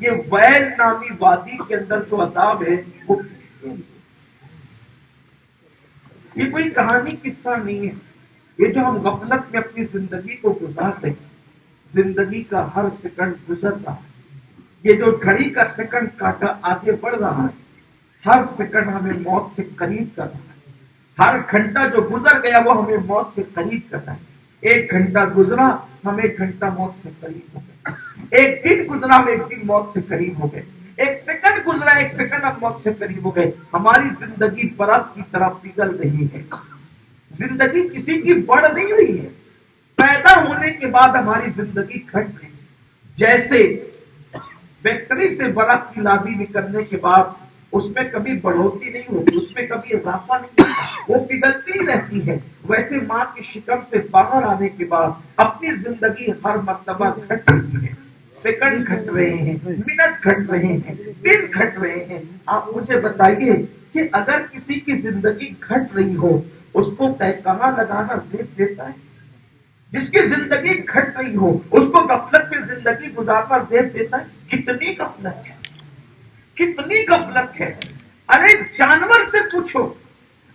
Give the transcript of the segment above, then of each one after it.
یہ ویل نامی وادی کے اندر جو عذاب ہے وہ کس کے لیے؟ یہ کوئی کہانی قصہ نہیں ہے. یہ جو ہم غفلت میں اپنی زندگی کو گزارتے ہیں، زندگی کا ہر سیکنڈ گزر رہا ہے. یہ جو گھڑی کا سیکنڈ کاٹا آگے بڑھ رہا ہے، ہر سیکنڈ ہمیں موت سے قریب کر رہا ہے. ہر گھنٹہ جو گزر گیا وہ ہمیں موت سے قریب کر رہا ہے. ایک گھنٹہ گزرا ہم ایک گھنٹہ موت سے قریب ہو گئے. ایک دن گزرا ہم ایک دن موت سے قریب ہو گئے. ایک سیکنڈ گزرا ایک سیکنڈ ہم موت سے قریب ہو گئے. ہماری زندگی برف کی طرح پگھل رہی ہے. زندگی کسی کی بڑھ نہیں رہی ہے. پیدا ہونے کے بعد ہماری زندگی گھٹ رہی ہے. جیسے فیکٹری سے برف کی لادی نکلنے کے بعد اس میں کبھی بڑھوتری نہیں ہوتی، اس میں کبھی اضافہ نہیں ہوتا، وہ پگھلتی رہتی ہے. ویسے ماں کی شکم سے باہر آنے کے بعد اپنی زندگی ہر مرتبہ گھٹ رہی ہے. سیکنڈ گھٹ رہے ہیں، منٹ گھٹ رہے ہیں، دن گھٹ رہے ہیں. آپ مجھے بتائیے کہ اگر کسی کی زندگی گھٹ رہی ہو اس کو کہاں لگانا زیب دیتا ہے؟ جس کی زندگی گھٹ رہی ہو اس کو غفلت میں زندگی گزارنا زیب دیتا ہے؟ کتنی غفلت ہے، کتنی غفلت ہے. ارے جانور سے پوچھو،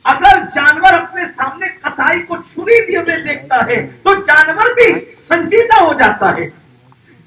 اگر جانور اپنے سامنے کسائی کو چھری لیے ہوئے دیکھتا ہے تو جانور بھی سنجیدہ ہو جاتا ہے.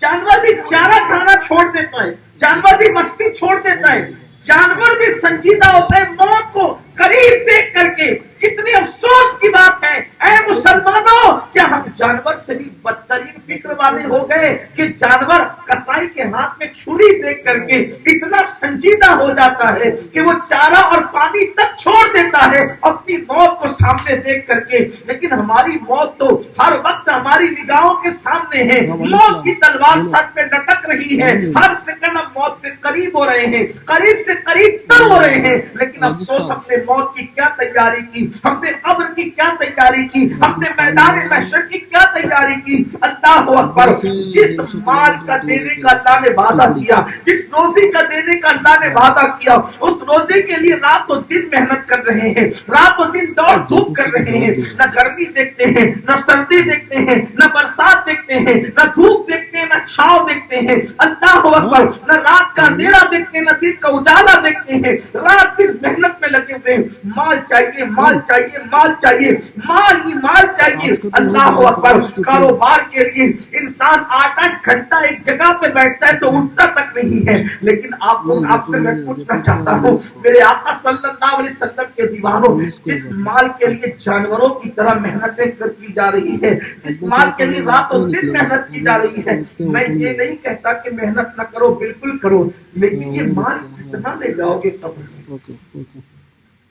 جانور بھی چارہ کھانا چھوڑ دیتا ہے، جانور بھی مستی چھوڑ دیتا ہے، جانور بھی سنجیدہ ہوتا ہے موت کو قریب دیکھ کر کے. کتنی افسوس کی بات ہے اے مسلمانوں، کیا ہم جانور سے بھی بدترین فکر والے ہو گئے کہ جانور کسائی کے ہاتھ میں چھری دیکھ کر کے اتنا سنجیدہ ہو جاتا ہے کہ وہ چارہ اور پانی تک چھوڑ دیتا ہے اپنی موت کو سامنے دیکھ کر کے. لیکن ہماری موت تو ہر وقت ہماری نگاہوں کے سامنے ہے. موت کی تلوار سر پہ لٹک رہی ہے، ہر سیکنڈ ہم موت سے قریب ہو رہے ہیں، قریب سے قریب تر ہو رہے ہیں. لیکن افسوس ہم نے موت کی کیا تیاری کی، ہم نے قبر کی کیا تیاری کی، ہم نے میدان محشر کی کیا تیاری کی. اللہ اکبر. جس مال کا دینے کا اللہ نے وعدہ کیا، جس روزی کا دینے کا اللہ نے وعدہ کیا، اس روزی کے لیے رات و دن محنت کر رہے ہیں، رات و دن دوڑ دھوپ کر رہے ہیں. نہ گرمی دیکھتے ہیں، نہ سردی دیکھتے ہیں، نہ برسات دیکھتے ہیں، نہ دھوپ دیکھتے ہیں، نہ چھاؤں دیکھتے ہیں. اللہ اکبر. نہ رات کا اندھیرا دیکھتے ہیں، نہ دن کا اجالا دیکھتے ہیں. رات دن محنت میں لگے ہوئے. مال چاہیے، مال چاہیے، مال چاہیے، مال ہی مال چاہیے. اللہ اکبر. کاروبار کے لیے انسان 8-8 گھنٹہ ایک جگہ پہ بیٹھتا ہے تو اٹھتا تک نہیں ہے. لیکن آپ سے میں پوچھنا چاہتا ہوں میرے آقا صلی اللہ علیہ وسلم کے دیوانوں، جس مال کے لیے جانوروں کی طرح محنتیں کی جا رہی ہے، جس مال کے لیے رات و دن محنت کی جا رہی ہے، میں یہ نہیں کہتا کہ محنت نہ کرو، بالکل کرو، لیکن یہ مال کتنا لے جاؤ گے قبر میں؟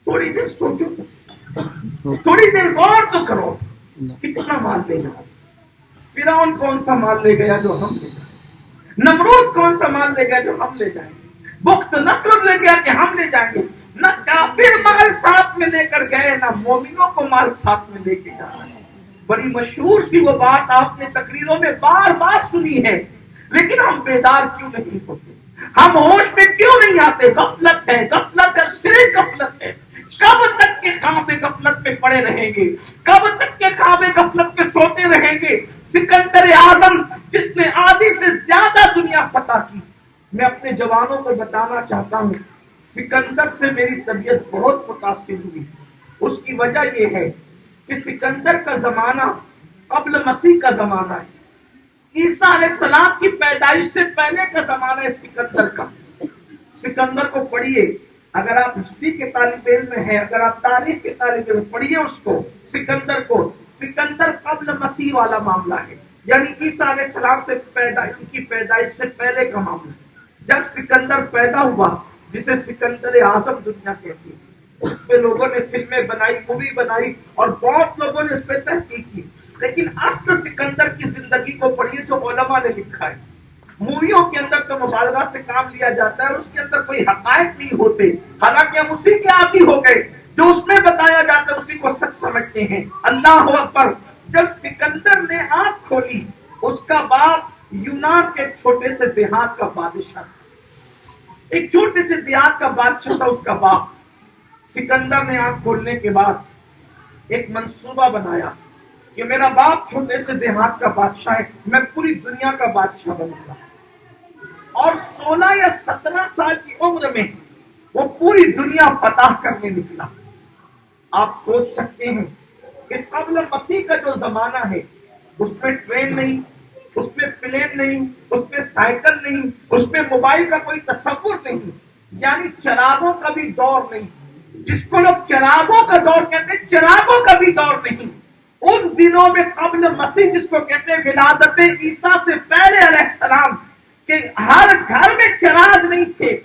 تھوڑی دیر سوچو، تھوڑی دیر غور تو کرو، کتنا مال لے جاؤ. فرعون کون سا مال لے گیا جو ہم لے جائیں؟ نمرود کون سا مال لے گیا جو ہم لے جائیں؟ بخت نصر لے گیا کہ ہم لے جائیں گے؟ نہ کافر مال ساتھ میں لے کر گئے، نہ مومنوں کو مال ساتھ میں لے کے جا رہے ہیں. بڑی مشہور سی وہ بات آپ نے تقریروں میں بار بار سنی ہے، لیکن ہم بیدار کیوں نہیں ہوتے؟ ہم ہوش میں کیوں نہیں آتے؟ غفلت ہے، غفلت ہے، صرف غفلت ہے. کب تک کے خواب غفلت میں پڑے رہیں گے؟ کب تک کے خواب غفلت میں سوتے رہیں گے؟ سکندر اعظم جس نے آدھی سے زیادہ دنیا فتح کی، میں اپنے جوانوں کو بتانا چاہتا ہوں سکندر سے میری طبیعت بہت متاثر ہوئی. اس کی وجہ یہ ہے کہ سکندر کا زمانہ قبل مسیح کا زمانہ ہے. عیسیٰ علیہ السلام کی پیدائش سے پہلے کا زمانہ ہے سکندر کا. سکندر کو پڑھیے، اگر آپ ہسٹری کے طالب علم ہیں، اگر آپ تاریخ کے طالب علم، پڑھیے اس کو، سکندر کو. سکندر قبل مسیح والا معاملہ ہے، یعنی عیسیٰ علیہ السلام سے ان کی پیدائش سے پہلے کا معاملہ. جب سکندر پیدا ہوا، جسے سکندر اعظم دنیا کہتی ہے، اس پہ لوگوں نے فلمیں بنائی، مووی بنائی، اور بہت لوگوں نے اس پہ تحقیق کی. لیکن اصل سکندر کی زندگی کو پڑھیے جو علماء نے لکھا ہے. موویوں کے اندر تو مبالغہ سے کام لیا جاتا ہے اور اس کے اندر کوئی حقائق نہیں ہوتے، حالانکہ ہم اسی کے عادی ہو گئے. جو اس میں بتایا جاتا ہے اسی کو سچ سمجھتے ہیں. اللہ اکبر. جب سکندر نے آنکھ کھولی، اس کا باپ یونان کے چھوٹے سے دیہات کا بادشاہ تھا. ایک چھوٹے سے دیہات کا بادشاہ تھا اس کا باپ. سکندر نے آنکھ کھولنے کے بعد ایک منصوبہ بنایا کہ میرا باپ چھوٹے سے دیہات کا بادشاہ ہے، میں پوری دنیا کا بادشاہ بنوں گا. اور 16 یا 17 سال کی عمر میں وہ پوری دنیا فتح کرنے نکلا۔ آپ سوچ سکتے ہیں کہ قبل مسیح کا جو زمانہ ہے اس میں ٹرین نہیں، اس میں پلین نہیں، اس میں سائیکل نہیں، اس میں موبائل کا کوئی تصور نہیں، یعنی چراغوں کا بھی دور نہیں، جس کو لوگ چراغوں کا دور کہتے ہیں، چراغوں کا بھی دور نہیں۔ ان دنوں میں قبل مسیح جس کو کہتے ہیں ولادت عیسیٰ سے پہلے علیہ السلام، کہ ہر گھر میں چراغ نہیں تھے،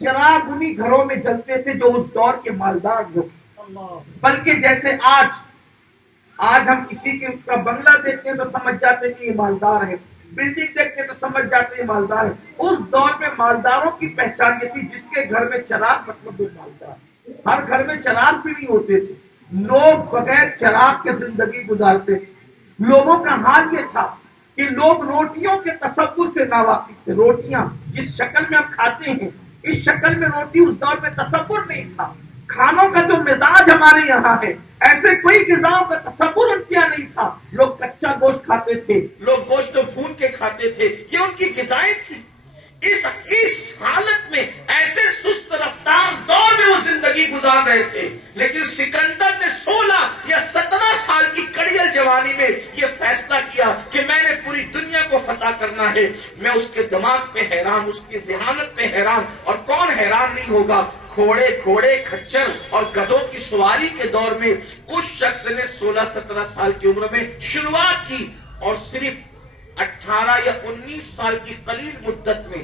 چراغ انہی گھروں میں جلتے تھے جو اس دور کے مالدار لوگ۔ بلکہ جیسے آج ہم کسی کا بنگلہ دیکھتے ہیں تو سمجھ جاتے ہیں کہ یہ مالدار ہے، بلڈنگ دیکھتے ہیں تو سمجھ جاتے ہیں مالدار ہے۔ اس دور میں مالداروں کی پہچان یہ تھی جس کے گھر میں چراغ مطلب وہ مالدار۔ ہر گھر میں چراغ بھی نہیں ہوتے تھے، لوگ بغیر چراغ کے زندگی گزارتے تھے۔ لوگوں کا حال یہ تھا کہ لوگ روٹیوں کے تصور سے ناواقف تھے۔ روٹیاں جس شکل میں ہم کھاتے ہیں، اس شکل میں روٹی اس دور میں تصور نہیں تھا۔ کھانوں کا جو مزاج ہمارے یہاں ہے، ایسے کوئی غذاؤں کا تصور ان کے یہاں نہیں تھا۔ لوگ کچا گوشت کھاتے تھے، لوگ گوشت بھون کے کھاتے تھے، یہ ان کی غذائیں تھی۔ اس حالت میں ایسے سست رفتار دور میں وہ زندگی گزار رہے تھے، لیکن سکندر نے 16 یا 17 سال کی کڑیل جوانی میں یہ فیصلہ کیا کہ میں نے پوری دنیا کو فتح کرنا ہے۔ میں اس کے دماغ پہ حیران، اس کی ذہانت پہ حیران، اور کون حیران نہیں ہوگا۔ گھوڑے کھچر اور گدھوں کی سواری کے دور میں اس شخص نے 16-17 سال کی عمر میں شروعات کی، اور صرف 18 یا 19 سال کی قلیل مدت میں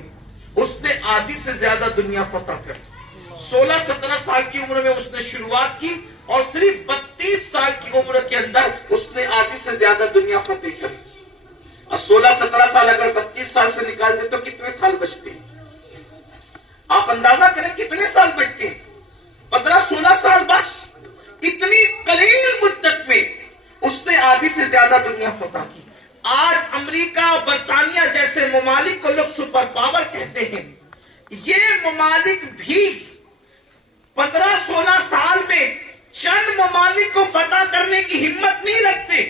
اس نے آدھی سے زیادہ دنیا فتح کر دی۔ 16-17 سال کی عمر میں اس نے شروعات کی، اور صرف 32 سال کی عمر کے اندر اس نے آدھی سے زیادہ دنیا فتح کر دی۔ اور 16-17 سال اگر 32 سال سے نکال دے تو کتنے سال بچتے ہیں؟ آپ اندازہ کریں کتنے سال بچتے ہیں؟ 15-16 سال بس۔ اتنی قلیل مدت میں اس نے آدھی سے زیادہ دنیا فتح کی۔ آج امریکہ اور برطانیہ جیسے ممالک کو لوگ سپر پاور کہتے ہیں، یہ ممالک بھی 15-16 سال میں چند ممالک کو فتح کرنے کی ہمت نہیں رکھتے،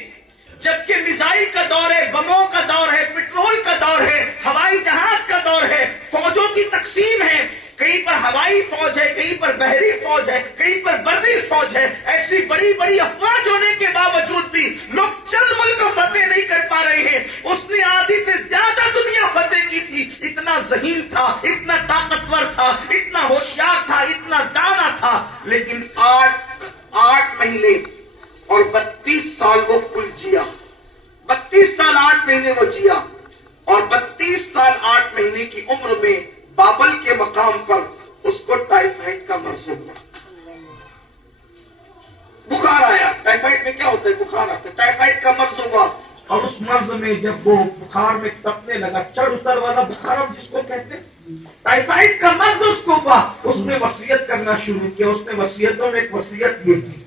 جبکہ میزائل کا دور ہے، بموں کا دور ہے، پٹرول کا دور ہے، ہوائی جہاز کا دور ہے، فوجوں کی تقسیم ہے، کہیں پر ہوائی فوج ہے، کہیں پر بحری فوج ہے، کہیں پر بری فوج ہے۔ ایسی بڑی بڑی افواج ہونے کے باوجود بھی لوگ چند ملک کو فتح نہیں کر پا رہے ہیں۔ اس نے آدھی سے زیادہ دنیا فتح کی تھی۔ اتنا ذہین تھا، اتنا طاقتور تھا، اتنا ہوشیار تھا، اتنا دانا تھا، لیکن 8 مہینے اور 32 سال وہ کل جیا۔ 32 سال 8 مہینے وہ جیا، اور 32 سال 8 مہینے کی عمر میں بابل کے مقام پر اس کو ٹائیفائڈ کا مرض ہوا۔ بخار آیا۔ ٹائیفائڈ میں کیا ہوتا ہے؟ بخار آتا ہے۔ ٹائیفائڈ کا مرض ہوا، اور اس مرض میں جب وہ بخار میں تپنے لگا، چڑھ اتر والا بخار ہم جس کو کہتے ہیں، ٹائیفائڈ کا مرض اس کو ہوا۔ اس نے وصیت کرنا شروع کیا۔ اس نے وصیتوں میں ایک وصیت یہ کی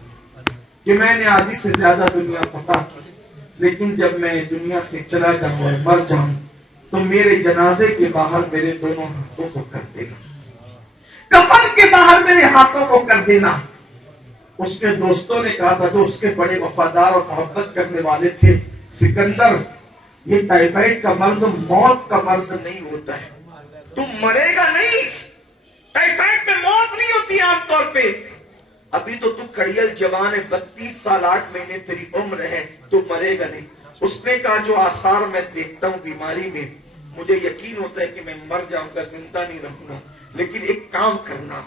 کہ میں نے آدھی سے زیادہ دنیا فتح کی، لیکن جب میں دنیا سے چلا جاؤں اور مر جاؤں تو میرے جنازے کے باہر میرے دونوں ہاتھوں کو کر دینا، کفن کے باہر میرے ہاتھوں کو کر دینا۔ اس کے دوستوں نے کہا تھا، جو اس کے بڑے وفادار اور محبت کرنے والے تھے، سکندر یہ ٹائیفائڈ کا مرض موت کا مرض نہیں ہوتا ہے، تم مرے گا نہیں۔ ٹائیفائڈ میں موت نہیں ہوتی عام طور پہ، ابھی تو کڑیل جوان ہے، 32 سال 8 مہینے تیری عمر ہے، تو مرے گا نہیں۔ اس نے کہا جو آثار میں دیکھتا ہوں بیماری میں، مجھے یقین ہوتا ہے کہ میں مر جاؤں گا، زندہ نہیں رہوں گا، لیکن ایک کام کرنا،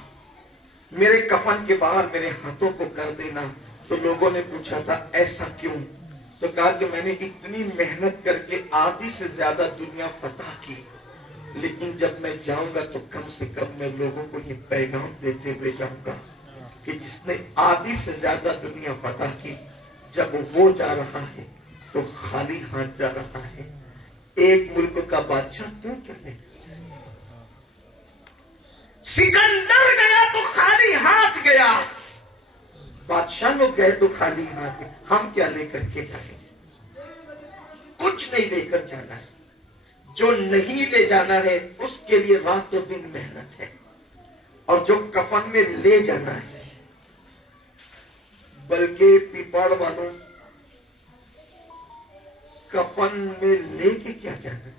میرے کفن کے باہر میرے ہاتھوں کو کر دینا۔ تو لوگوں نے پوچھا تھا ایسا کیوں؟ تو کہا کہ میں نے اتنی محنت کر کے آدھی سے زیادہ دنیا فتح کی، لیکن جب میں جاؤں گا تو کم سے کم میں لوگوں کو یہ پیغام دیتے ہوئے جاؤں گا کہ جس نے آدھی سے زیادہ دنیا فتح کی، جب وہ جا رہا ہے تو خالی ہاتھ جا رہا ہے۔ ایک ملک کا بادشاہ کیوں کیا لے کر جائے؟ سکندر گیا تو خالی ہاتھ گیا، بادشاہ لوگ گئے تو خالی ہاتھ گئے، ہم کیا لے کر کے جائیں؟ کچھ نہیں لے کر جانا ہے۔ جو نہیں لے جانا ہے اس کے لیے رات و دن محنت ہے، اور جو کفن میں لے جانا ہے، بلکہ پیپاڑ والوں کفن میں لے کے کیا جانا ہے؟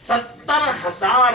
70,000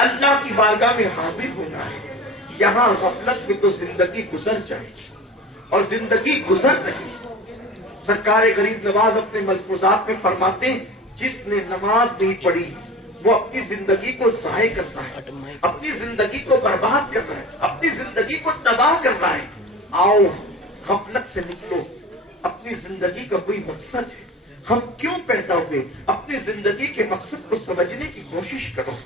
اللہ کی بارگاہ میں حاضر ہونا ہے. یہاں غفلت میں تو زندگی گزر جائے گی اور زندگی گزر رہی. سرکار غریب نواز اپنے ملفوظات میں فرماتے ہیں جس نے نماز نہیں پڑھی وہ اپنی زندگی کو ضائع کرتا ہے, اپنی زندگی کو برباد کر رہا ہے, اپنی زندگی کو تباہ کر رہا ہے. آؤ غفلت سے نکلو, اپنی زندگی کا کوئی مقصد ہے, ہم کیوں پیدا ہوئے, اپنی زندگی کے مقصد کو سمجھنے کی کوشش کرو.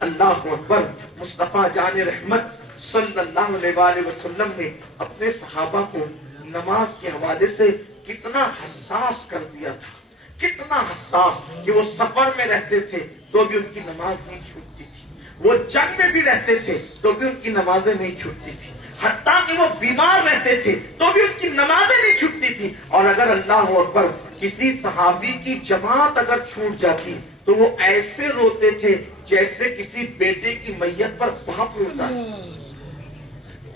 اللہ اکبر. مصطفیٰ جان رحمت صلی اللہ علیہ وآلہ وسلم نے اپنے صحابہ کو نماز کے حوالے سے کتنا حساس کر دیا تھا, کتنا حساس کہ وہ سفر میں رہتے تھے تو بھی ان کی نماز نہیں چھوٹتی تھی, وہ جنگ میں بھی رہتے تھے تو بھی ان کی نمازیں نہیں چھوٹتی تھی, حتیٰ کہ وہ بیمار رہتے تھے تو بھی ان کی نمازیں نہیں چھوٹتی تھی. اور اگر اللہ اکبر کسی صحابی کی جماعت اگر چھوٹ جاتی تو وہ ایسے روتے تھے جیسے کسی بیٹے کی میت پر باپ روتا ہے,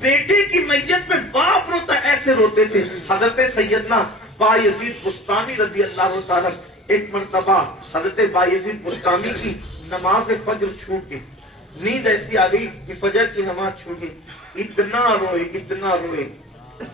بیٹے کی میت میں باپ روتا, ایسے روتے تھے. حضرت سیدنا بایزید بستامی رضی اللہ تعالیٰ ایک مرتبہ حضرت بایزید بستامی کی نماز فجر چھوٹ گئی, نیند ایسی آ گئی کہ فجر کی نماز چھوٹ گئی. اتنا روئے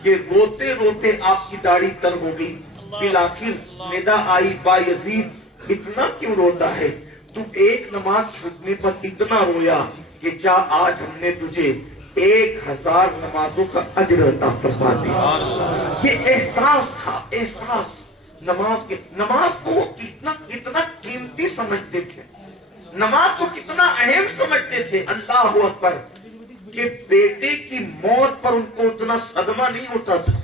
کہ روتے روتے آپ کی داڑھی تر ہو گئی. بالآخر ندا آئی, بایزید اتنا کیوں روتا ہے, تو ایک نماز چھوٹنے پر اتنا رویا کہ جا آج ہم نے تجھے 1000 نمازوں کا اجر عطا فرما دیا. یہ احساس تھا, احساس نماز کو وہ کتنا قیمتی سمجھتے تھے, نماز کو کتنا اہم سمجھتے تھے. اللہ اکبر. کہ بیٹے کی موت پر ان کو اتنا صدمہ نہیں ہوتا تھا,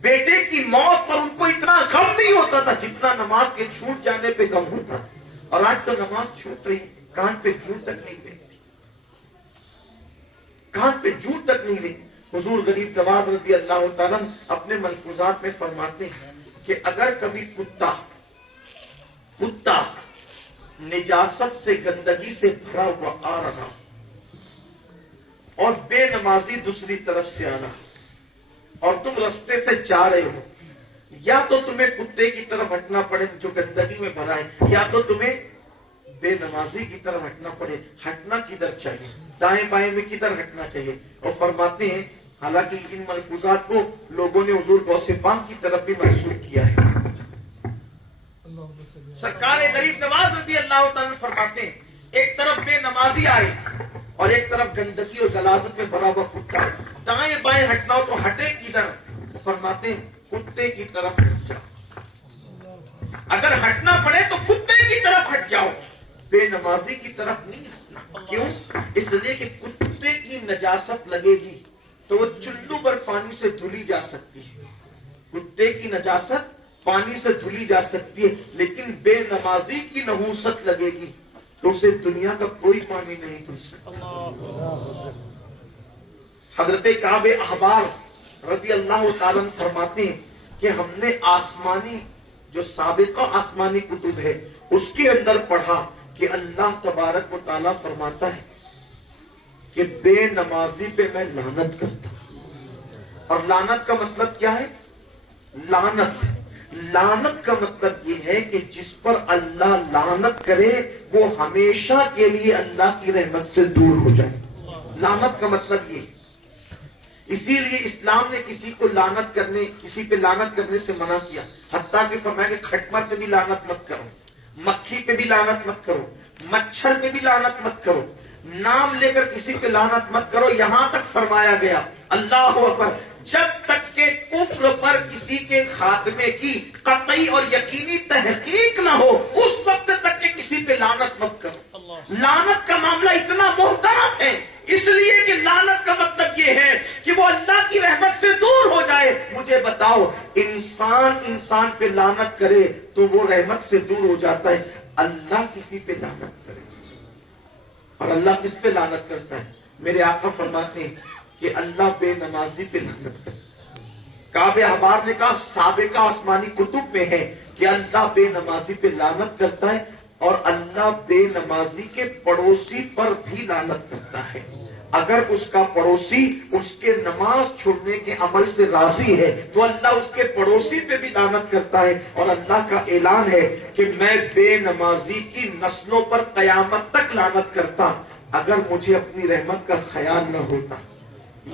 بیٹے کی موت پر ان کو اتنا غم نہیں ہوتا تھا جتنا نماز کے چھوٹ جانے پہ غم ہوتا تھا. اور آج تو نماز چھوٹ رہی, کان پہ جوں تک نہیں بیٹھتی, کان پہ جوں تک نہیں رہی. حضور غریب نواز رضی اللہ تعالیٰ اپنے ملفوظات میں فرماتے ہیں کہ اگر کبھی کتا نجاست سے, گندگی سے بھرا ہوا آ رہا اور بے نمازی دوسری طرف سے آ رہا اور تم رستے سے جا رہے ہو, یا تو تمہیں کتے کی طرف ہٹنا پڑے جو گندگی میں بھرا ہے, یا تو تمہیں بے نمازی کی طرف ہٹنا پڑے. ہٹنا کدھر چاہیے, دائیں بائیں میں کدھر ہٹنا چاہیے؟ اور فرماتے ہیں حالانکہ ان ملفوظات کو لوگوں نے حضور غوث پاک کی طرف بھی منسوخ کیا ہے. سرکار غریب نواز رضی اللہ تعالیٰ فرماتے ہیں ایک طرف بے نمازی آئے اور ایک طرف گندگی اور غلاظت میں بھرا ہوا کتا, دائیں بائیں ہٹنا ہو تو ہٹے کدھر؟ فرماتے ہیں کتے کی طرف ہٹ جاؤ, اگر ہٹنا پڑے تو کتے کی طرف ہٹ جاؤ, بے نمازی کی طرف نہیں ہٹنا. کیوں؟ اس لیے کہ کتے کی نجاست لگے گی تو وہ چلو بھر پانی سے دھلی جا سکتی ہے, کتے کی نجاست پانی سے دھلی جا سکتی ہے, لیکن بے نمازی کی نحوست لگے گی تو اسے دنیا کا کوئی پانی نہیں دھل سکتا. حضرت کعب احبار رضی اللہ تعالیٰ فرماتے ہیں کہ ہم نے آسمانی جو سابقہ آسمانی کتب ہے اس کے اندر پڑھا کہ اللہ تبارک و تعالیٰ فرماتا ہے کہ بے نمازی پہ میں لعنت کرتا ہوں. اور لعنت کا مطلب کیا ہے؟ لعنت کا مطلب یہ ہے کہ جس پر اللہ لعنت کرے وہ ہمیشہ کے لیے اللہ کی رحمت سے دور ہو جائے. لعنت کا مطلب یہ. اسی لیے اسلام نے کسی پہ لعنت کرنے سے منع کیا, حتیٰ کہ فرمایا کہ کھٹمر پہ بھی لعنت مت کرو, مکھی پہ بھی لعنت مت کرو, مچھر پہ بھی لعنت مت کرو, نام لے کر کسی پہ لعنت مت کرو. یہاں تک فرمایا گیا اللہ اکبر جب تک کہ کفر پر کسی کے خاتمے کی قطعی اور یقینی تحقیق نہ ہو اس وقت تک کہ کسی پہ لعنت مت کرو. لعنت کا معاملہ اتنا محتاط ہے اس لیے کہ لعنت کا مطلب یہ ہے کہ وہ اللہ کی رحمت سے دور ہو جائے. مجھے بتاؤ انسان پہ لعنت کرے تو وہ رحمت سے دور ہو جاتا ہے, اللہ کسی پہ لعنت کرے اور اللہ کس پہ لعنت کرتا ہے؟ میرے آقا فرماتے ہیں کہ اللہ بے نمازی پہ لعنت کرتا ہے. کعب احبار نے کہا سابقہ آسمانی کتب میں ہے کہ اللہ بے نمازی پہ لعنت کرتا ہے اور اللہ بے نمازی کے پڑوسی پر بھی لعنت کرتا ہے. اگر اس کا پڑوسی اس کے نماز چھوڑنے کے عمل سے راضی ہے تو اللہ اس کے پڑوسی پہ بھی لعنت کرتا ہے. اور اللہ کا اعلان ہے کہ میں بے نمازی کی نسلوں پر قیامت تک لعنت کرتا. اگر مجھے اپنی رحمت کا خیال نہ ہوتا،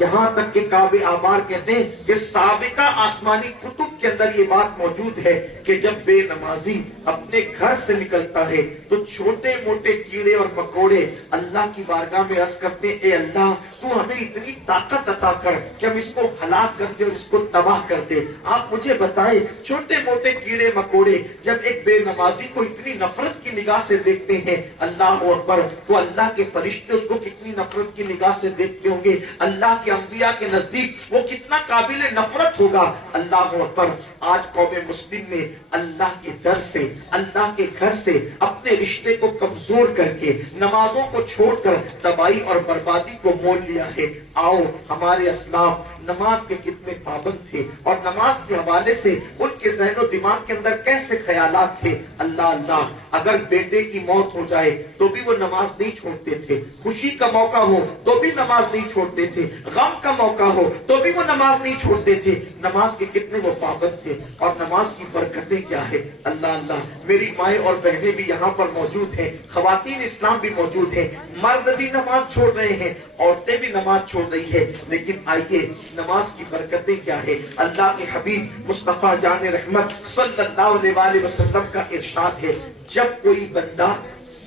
یہاں تک کہ کعب احبار کہتے ہیں کہ سابقہ آسمانی کتب کے اندر یہ بات موجود ہے کہ جب بے نمازی اپنے گھر سے نکلتا ہے تو چھوٹے موٹے کیڑے اور مکوڑے اللہ کی بارگاہ میں عرض کرتے ہیں، اے اللہ تو ہمیں اتنی طاقت عطا کر کہ ہم اس کو ہلاک کر دے اور اس کو تباہ کر دے۔ آپ مجھے بتائیں، چھوٹے موٹے کیڑے مکوڑے جب ایک بے نمازی کو اتنی نفرت کی نگاہ سے دیکھتے ہیں، اللہ اکبر، تو اللہ کے فرشتے اس کو کتنی نفرت کی نگاہ سے دیکھتے ہوں گے، اللہ کے انبیاء کے نزدیک وہ کتنا قابل نفرت ہوگا۔ اللہ اکبر، آج قوم مسلم نے اللہ کے در سے، اللہ کے گھر سے اپنے رشتے کو کمزور کر کے نمازوں کو چھوڑ کر تباہی اور بربادی کو مول لیا ہے۔ آؤ، ہمارے اسلاف نماز کے کتنے پابند تھے اور نماز کے حوالے سے ان کے ذہن و دماغ کے اندر کیسے خیالات تھے۔ اللہ اللہ، اگر بیٹے کی موت ہو جائے تو بھی وہ نماز نہیں چھوڑتے تھے، خوشی کا موقع ہو تو بھی نماز نہیں چھوڑتے تھے، غم کا موقع ہو تو بھی وہ نماز نہیں چھوڑتے تھے۔ نماز کے کتنے وہ پابند تھے اور نماز کی برکتیں کیا ہے۔ اللہ اللہ، میری مائیں اور بہنیں بھی یہاں پر موجود ہیں، خواتین اسلام بھی موجود ہیں، مرد بھی نماز چھوڑ رہے ہیں، عورتیں بھی نماز چھوڑ رہی ہے، لیکن آئیے نماز کی برکتیں کیا ہے۔ اللہ کے حبیب مصطفیٰ جان رحمت صلی اللہ علیہ وسلم کا ارشاد ہے، جب کوئی بندہ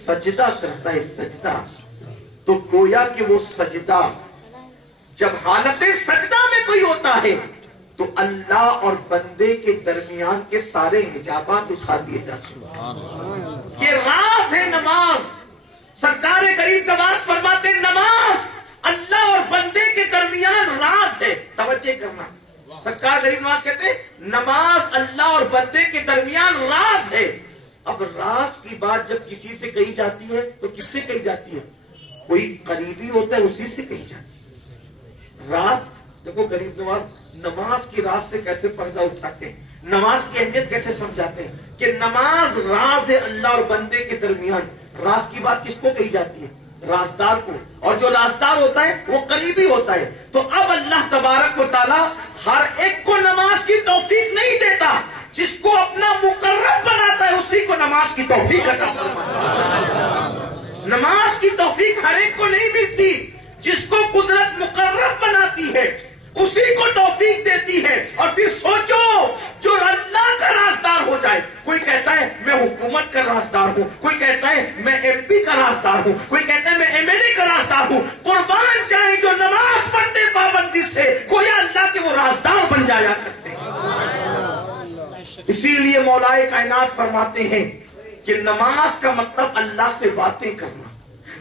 سجدہ کرتا ہے، سجدہ، تو گویا کہ وہ سجدہ جب حالت سجدہ میں کوئی ہوتا ہے تو اللہ اور بندے کے درمیان کے سارے حجابات اٹھا دیے جاتے ہیں۔ یہ راز ہے نماز۔ سرکار غریب نواز فرماتے ہیں، نماز اللہ اور بندے کے درمیان راز ہے۔ توجہ کرنا، سرکار غریب نواز کہتے ہیں نماز اللہ اور بندے کے درمیان راز ہے۔ اب راز کی بات جب کسی سے کہی جاتی ہے تو کس سے کہی جاتی ہے؟ کوئی قریبی ہوتا ہے اسی سے کہی جاتی ہے۔ راز دیکھو، غریب نواز نماز کی راز سے کیسے پردہ اٹھاتے ہیں، نماز کی اہمیت کیسے سمجھاتے ہیں کہ نماز راز ہے اللہ اور بندے کے درمیان۔ راز کی بات کس کو کہی جاتی ہے؟ رازدار کو، اور جو رازدار ہوتا ہے وہ قریبی ہوتا ہے۔ تو اب اللہ تبارک و تعالی ہر ایک کو نماز کی توفیق نہیں دیتا، جس کو اپنا مقرب بناتا ہے اسی کو نماز کی توفیق عطا فرماتا ہے۔ نماز کی توفیق ہر ایک کو نہیں ملتی، جس کو قدرت مقرب بناتی ہے اسی کو توفیق دیتی ہے۔ اور پھر سوچو، جو اللہ کا رازدار ہو جائے، کوئی کہتا ہے میں حکومت کا رازدار ہوں، کوئی کہتا ہے میں ایم پی کا رازدار ہوں، کوئی کہتا ہے میں ایم ایل اے کا رازدار ہوں، قربان جائے جو نماز پڑھتے پابندی سے گویا اللہ کے وہ رازدار بن جایا کرتے ہیں۔ اسی لیے مولا کائنات فرماتے ہیں کہ نماز کا مطلب اللہ سے باتیں کرنا،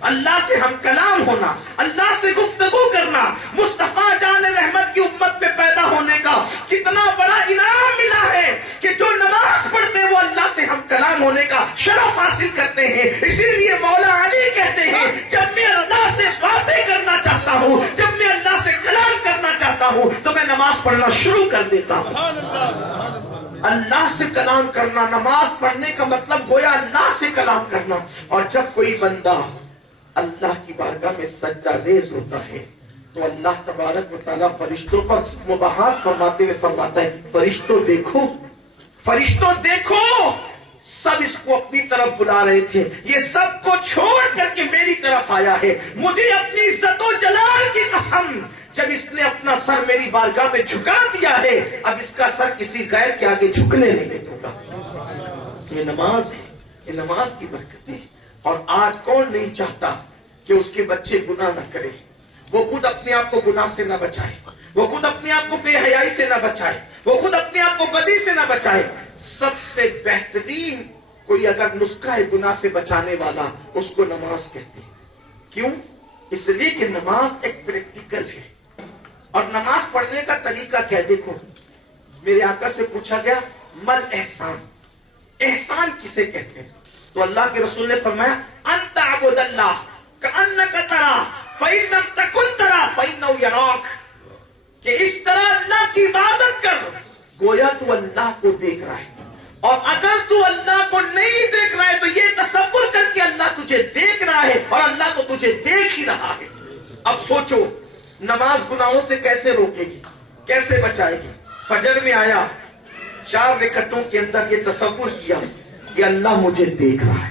اللہ سے ہم کلام ہونا، اللہ سے گفتگو کرنا۔ مصطفیٰ جان رحمت کی امت میں پیدا ہونے کا کتنا بڑا انعام ملا ہے کہ جو نماز پڑھتے ہیں وہ اللہ سے ہم کلام ہونے کا شرف حاصل کرتے ہیں۔ اسی لیے مولا علی کہتے ہیں، جب میں اللہ سے باتیں کرنا چاہتا ہوں، جب میں اللہ سے کلام کرنا چاہتا ہوں تو میں نماز پڑھنا شروع کر دیتا ہوں۔ اللہ سے کلام کرنا، نماز پڑھنے کا مطلب گویا اللہ سے کلام کرنا۔ اور جب کوئی بندہ اللہ کی بارگاہ میں سجدہ ریز ہوتا ہے تو اللہ تبارک و تعالیٰ فرشتوں پر مباحث فرماتے ہوئے فرماتا ہے، فرشتوں دیکھو، فرشتوں دیکھو، سب اس کو اپنی طرف بلا رہے تھے، یہ سب کو چھوڑ کر کے میری طرف آیا ہے۔ مجھے اپنی عزت و جلال کی قسم، جب اس نے اپنا سر میری بارگاہ میں جھکا دیا ہے، اب اس کا سر کسی غیر کے آگے جھکنے نہیں دوں گا۔ یہ نماز ہے، یہ نماز کی برکتیں ہیں۔ اور آج کون نہیں چاہتا کہ اس کے بچے گناہ نہ کرے، وہ خود اپنے آپ کو گناہ سے نہ بچائے، وہ خود اپنے آپ کو بے حیائی سے نہ بچائے، وہ خود اپنے آپ کو بدی سے نہ بچائے۔ سب سے بہترین کوئی اگر نسخہ ہے گناہ سے بچانے والا، اس کو نماز کہتے ہیں۔ کیوں؟ اس لیے کہ نماز ایک پریکٹیکل ہے۔ اور نماز پڑھنے کا طریقہ کیا؟ دیکھو، میرے آقا سے پوچھا گیا مل احسان، احسان کسے کہتے ہیں؟ تو اللہ کے رسول نے فرمایا انت عبد اللہ کأنک ترا فإن لم تکن ترا فإنہ یراک، کہ اس طرح اللہ کی عبادت کر گویا تو اللہ کو دیکھ رہا ہے، اور اگر تو اللہ کو نہیں دیکھ رہا ہے تو یہ تصور کر کے اللہ تجھے دیکھ رہا ہے اور اللہ تو تجھے دیکھ ہی رہا ہے۔ اب سوچو نماز گناہوں سے کیسے روکے گی، کیسے بچائے گی؟ فجر میں آیا، 4 رکعتوں کے اندر یہ تصور کیا کہ اللہ مجھے دیکھ رہا ہے،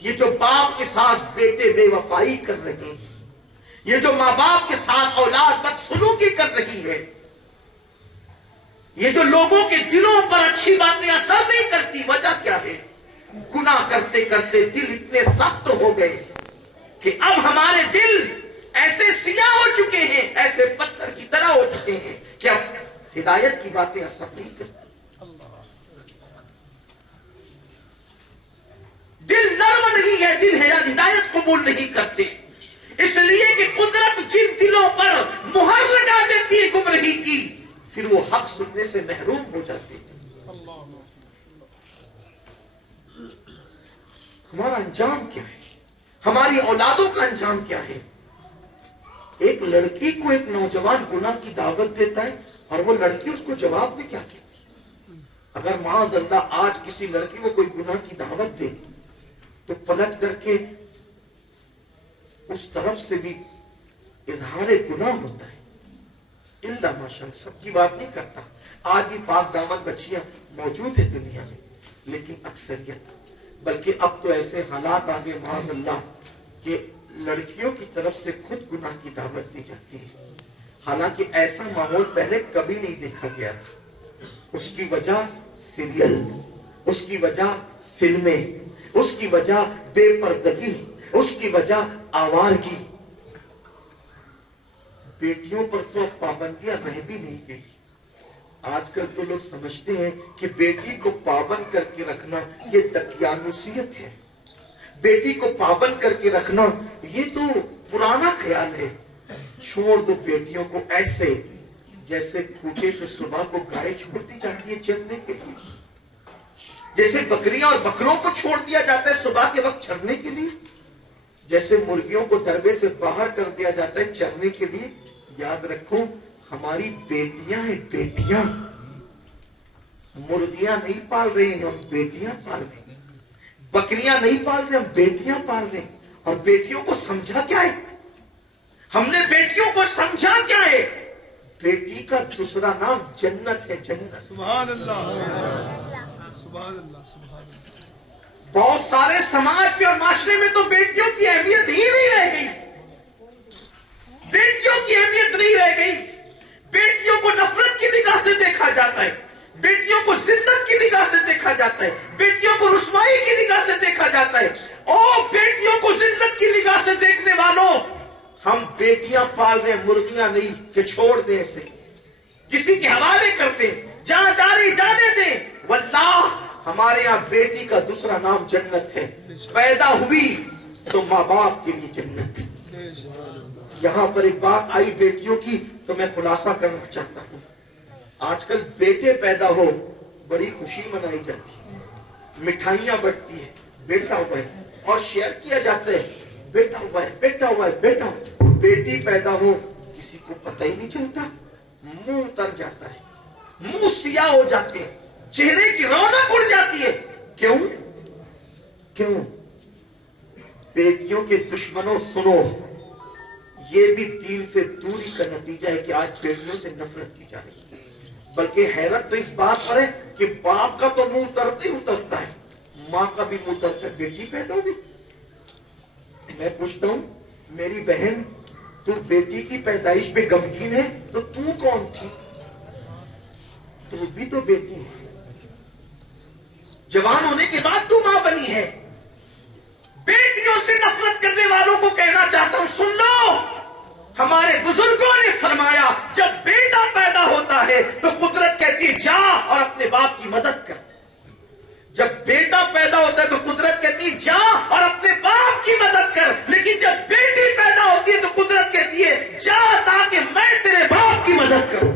یہ جو باپ کے ساتھ بیٹے بے وفائی کر رہے ہیں، یہ جو ماں باپ کے ساتھ اولاد بدسلوکی کر رہی ہے، یہ جو لوگوں کے دلوں پر اچھی باتیں اثر نہیں کرتی، وجہ کیا ہے؟ گناہ کرتے کرتے دل اتنے سخت ہو گئے کہ اب ہمارے دل ایسے سیاہ ہو چکے ہیں، ایسے پتھر کی طرح ہو چکے ہیں کہ اب ہدایت کی باتیں اثر نہیں کرتی۔ دل نرم نہیں ہے، دل ہے ہدایت قبول نہیں کرتے، اس لیے کہ قدرت جن دلوں پر مہر لگا دیتی ہے گمراہی کی، پھر وہ حق سننے سے محروم ہو جاتے ہیں۔ ہمارا انجام کیا ہے؟ ہماری اولادوں کا انجام کیا ہے؟ ایک لڑکی کو ایک نوجوان گناہ کی دعوت دیتا ہے اور وہ لڑکی اس کو جواب میں کیا کہتی ہے؟ اگر معاذ اللہ آج کسی لڑکی کو کوئی گناہ کی دعوت دے تو پلٹ کر کے اس طرف سے بھی اظہار گناہ ہوتا ہے۔ اللہ ماشاءاللہ، سب کی بات نہیں کرتا، آج بھی پاک دامن بچیاں موجود ہیں دنیا میں، لیکن اکثریت، بلکہ اب تو ایسے حالات آگے معاذ اللہ کہ لڑکیوں کی طرف سے خود گناہ کی دعوت دی جاتی ہے، حالانکہ ایسا ماحول پہلے کبھی نہیں دیکھا گیا تھا۔ اس کی وجہ سیریل، اس کی وجہ فلمیں، اس کی وجہ بے پردگی، اس کی وجہ آوارگی۔ بیٹیوں پر تو پابندیاں رہ بھی نہیں گئی۔ آج کل تو لوگ سمجھتے ہیں کہ بیٹی کو پابند کر کے رکھنا یہ دقیانوسیت ہے، بیٹی کو پابند کر کے رکھنا یہ تو پرانا خیال ہے۔ چھوڑ دو بیٹیوں کو ایسے جیسے کھوٹے سے صبح کو گائے چھوڑ دی جاتی ہے چرنے کے لیے، جیسے بکریاں اور بکروں کو چھوڑ دیا جاتا ہے صبح کے وقت چرنے کے لیے، جیسے مرغیوں کو دربے سے باہر کر دیا جاتا ہے چرنے کے لیے۔ یاد رکھو، ہماری بیٹیاں ہیں، بیٹیاں، مرغیاں نہیں پال رہے ہیں، ہم بیٹیاں پال رہے ہیں، بکریاں نہیں پال رہے، ہم بیٹیاں پال رہے ہیں۔ اور بیٹیوں کو سمجھا کیا ہے؟ ہم نے بیٹیوں کو سمجھا کیا ہے؟ بیٹی کا دوسرا نام جنت ہے، جنت۔ سبحان اللہ، سبحان اللہ، سبحان اللہ۔ بہت سارے سماج میں اور معاشرے میں تو بیٹیوں کی اہمیت ہی نہیں رہ گئی، بیٹیوں کی اہمیت نہیں رہ گئی۔ بیٹیوں کو نفرت کی نگاہ سے دیکھا جاتا ہے، بیٹیوں کو ذلت کی نگاہ سے دیکھا جاتا ہے، بیٹیوں کو رسوائی کی نگاہ سے دیکھا جاتا ہے۔ او بیٹیوں کو ذلت کی نگاہ سے دیکھنے والوں، ہم بیٹیاں پال رہے ہیں، مرغیاں نہیں کہ چھوڑ دیں اسے، کسی کے حوالے کرتے، جہاں جاری جانے دیں۔ واللہ ہمارے یہاں بیٹی کا دوسرا نام جنت ہے، پیدا ہوئی تو ماں باپ کے لیے جنت۔ یہاں پر ایک بات آئی بیٹیوں کی تو میں خلاصہ کرنا چاہتا ہوں۔ آج کل بیٹے پیدا ہو بڑی خوشی منائی جاتی ہے، مٹھائیاں بٹتی ہے، بیٹا ہوا ہے، اور شیئر کیا جاتا ہے، بیٹا ہوا ہے، بیٹا ہوا ہے، بیٹا۔ بیٹی پیدا ہو کسی کو پتہ ہی نہیں چلتا، منہ اتر جاتا ہے، منہ سیاہ ہو جاتے ہیں، چہرے کی رونق اڑ جاتی ہے۔ کیوں؟ کیوں؟ بیٹیوں کے دشمنوں سنو، یہ بھی دین سے دوری کا نتیجہ ہے کہ آج بیٹیوں سے نفرت کی جا رہی ہے۔ بلکہ حیرت تو اس بات پر ہے کہ باپ کا تو منہ اترتے ہی اترتا ہے، ماں کا بھی منہ اترتا ہے، بیٹی پیدا ہوئی۔ میں پوچھتا ہوں میری بہن، تو بیٹی کی پیدائش پہ غمگین ہے تو کون تھی؟ تو بھی تو بیٹی ہے، جوان ہونے کے بعد تو ماں بنی ہے۔ بیٹیوں سے نفرت کرنے والوں کو کہنا چاہتا ہوں، سن لو، ہمارے بزرگوں نے فرمایا جب بیٹا پیدا ہوتا ہے تو قدرت کہتی ہے جا اور اپنے باپ کی مدد کر۔ جب بیٹا پیدا ہوتا ہے تو قدرت کہتی ہے جا اور اپنے باپ کی مدد کر، لیکن جب بیٹی پیدا ہوتی ہے تو قدرت کہتی ہے جا تاکہ میں تیرے باپ کی مدد کروں۔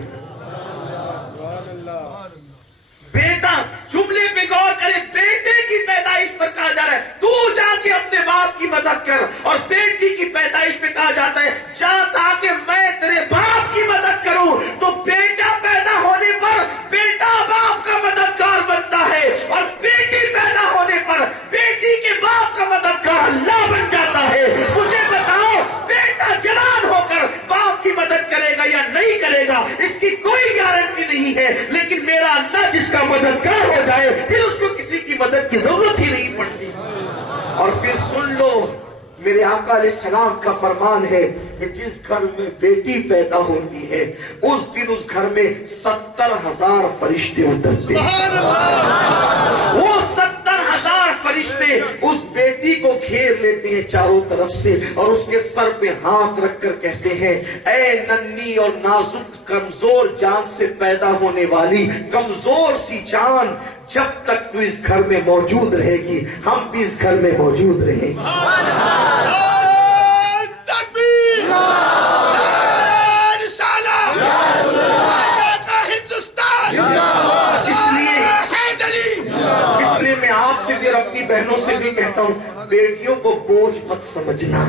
بیٹا، جملے پہ غور کریں، بیٹے کی پیدائش پر کہا جا رہا ہے تو جا کے اپنے باپ کی مدد کر، اور بیٹی کی پیدائش پہ کہا جاتا ہے جا تاکہ میں تیرے باپ کی مدد کروں۔ تو بیٹا پیدا ہونے پر بیٹا باپ کا مددگار بنتا ہے، اور بیٹی پیدا ہونے پر بیٹی کے باپ کا مددگار اللہ بن جاتا ہے۔ مجھے بتاؤ، بیٹا جوان ہو کر باپ کی مدد کرے گا یا نہیں کرے گا اس کی کوئی گارنٹی نہیں ہے، لیکن میرا اللہ جس کا مددگار ہو جائے پھر اس کو کسی کی مدد کی ضرورت ہی نہیں پڑتی۔ اور پھر سن لو میرے آقا علیہ السلام کا فرمان ہے کہ جس گھر میں بیٹی پیدا ہوتی ہے اس دن اس گھر میں 70,000 فرشتے اترتے ہیں. وہ 70,000 فرشتے اس بیٹی کو گھیر لیتے ہیں چاروں طرف سے اور اس کے سر پہ ہاتھ رکھ کر کہتے ہیں اے ننھی اور نازک کمزور جان سے پیدا ہونے والی کمزور سی جان، جب تک تو اس گھر میں موجود رہے گی ہم بھی اس گھر میں موجود رہیں گے. اس لیے میں آپ سے بھی اور اپنی بہنوں سے بھی کہتا ہوں بیٹیوں کو بوجھ مت سمجھنا،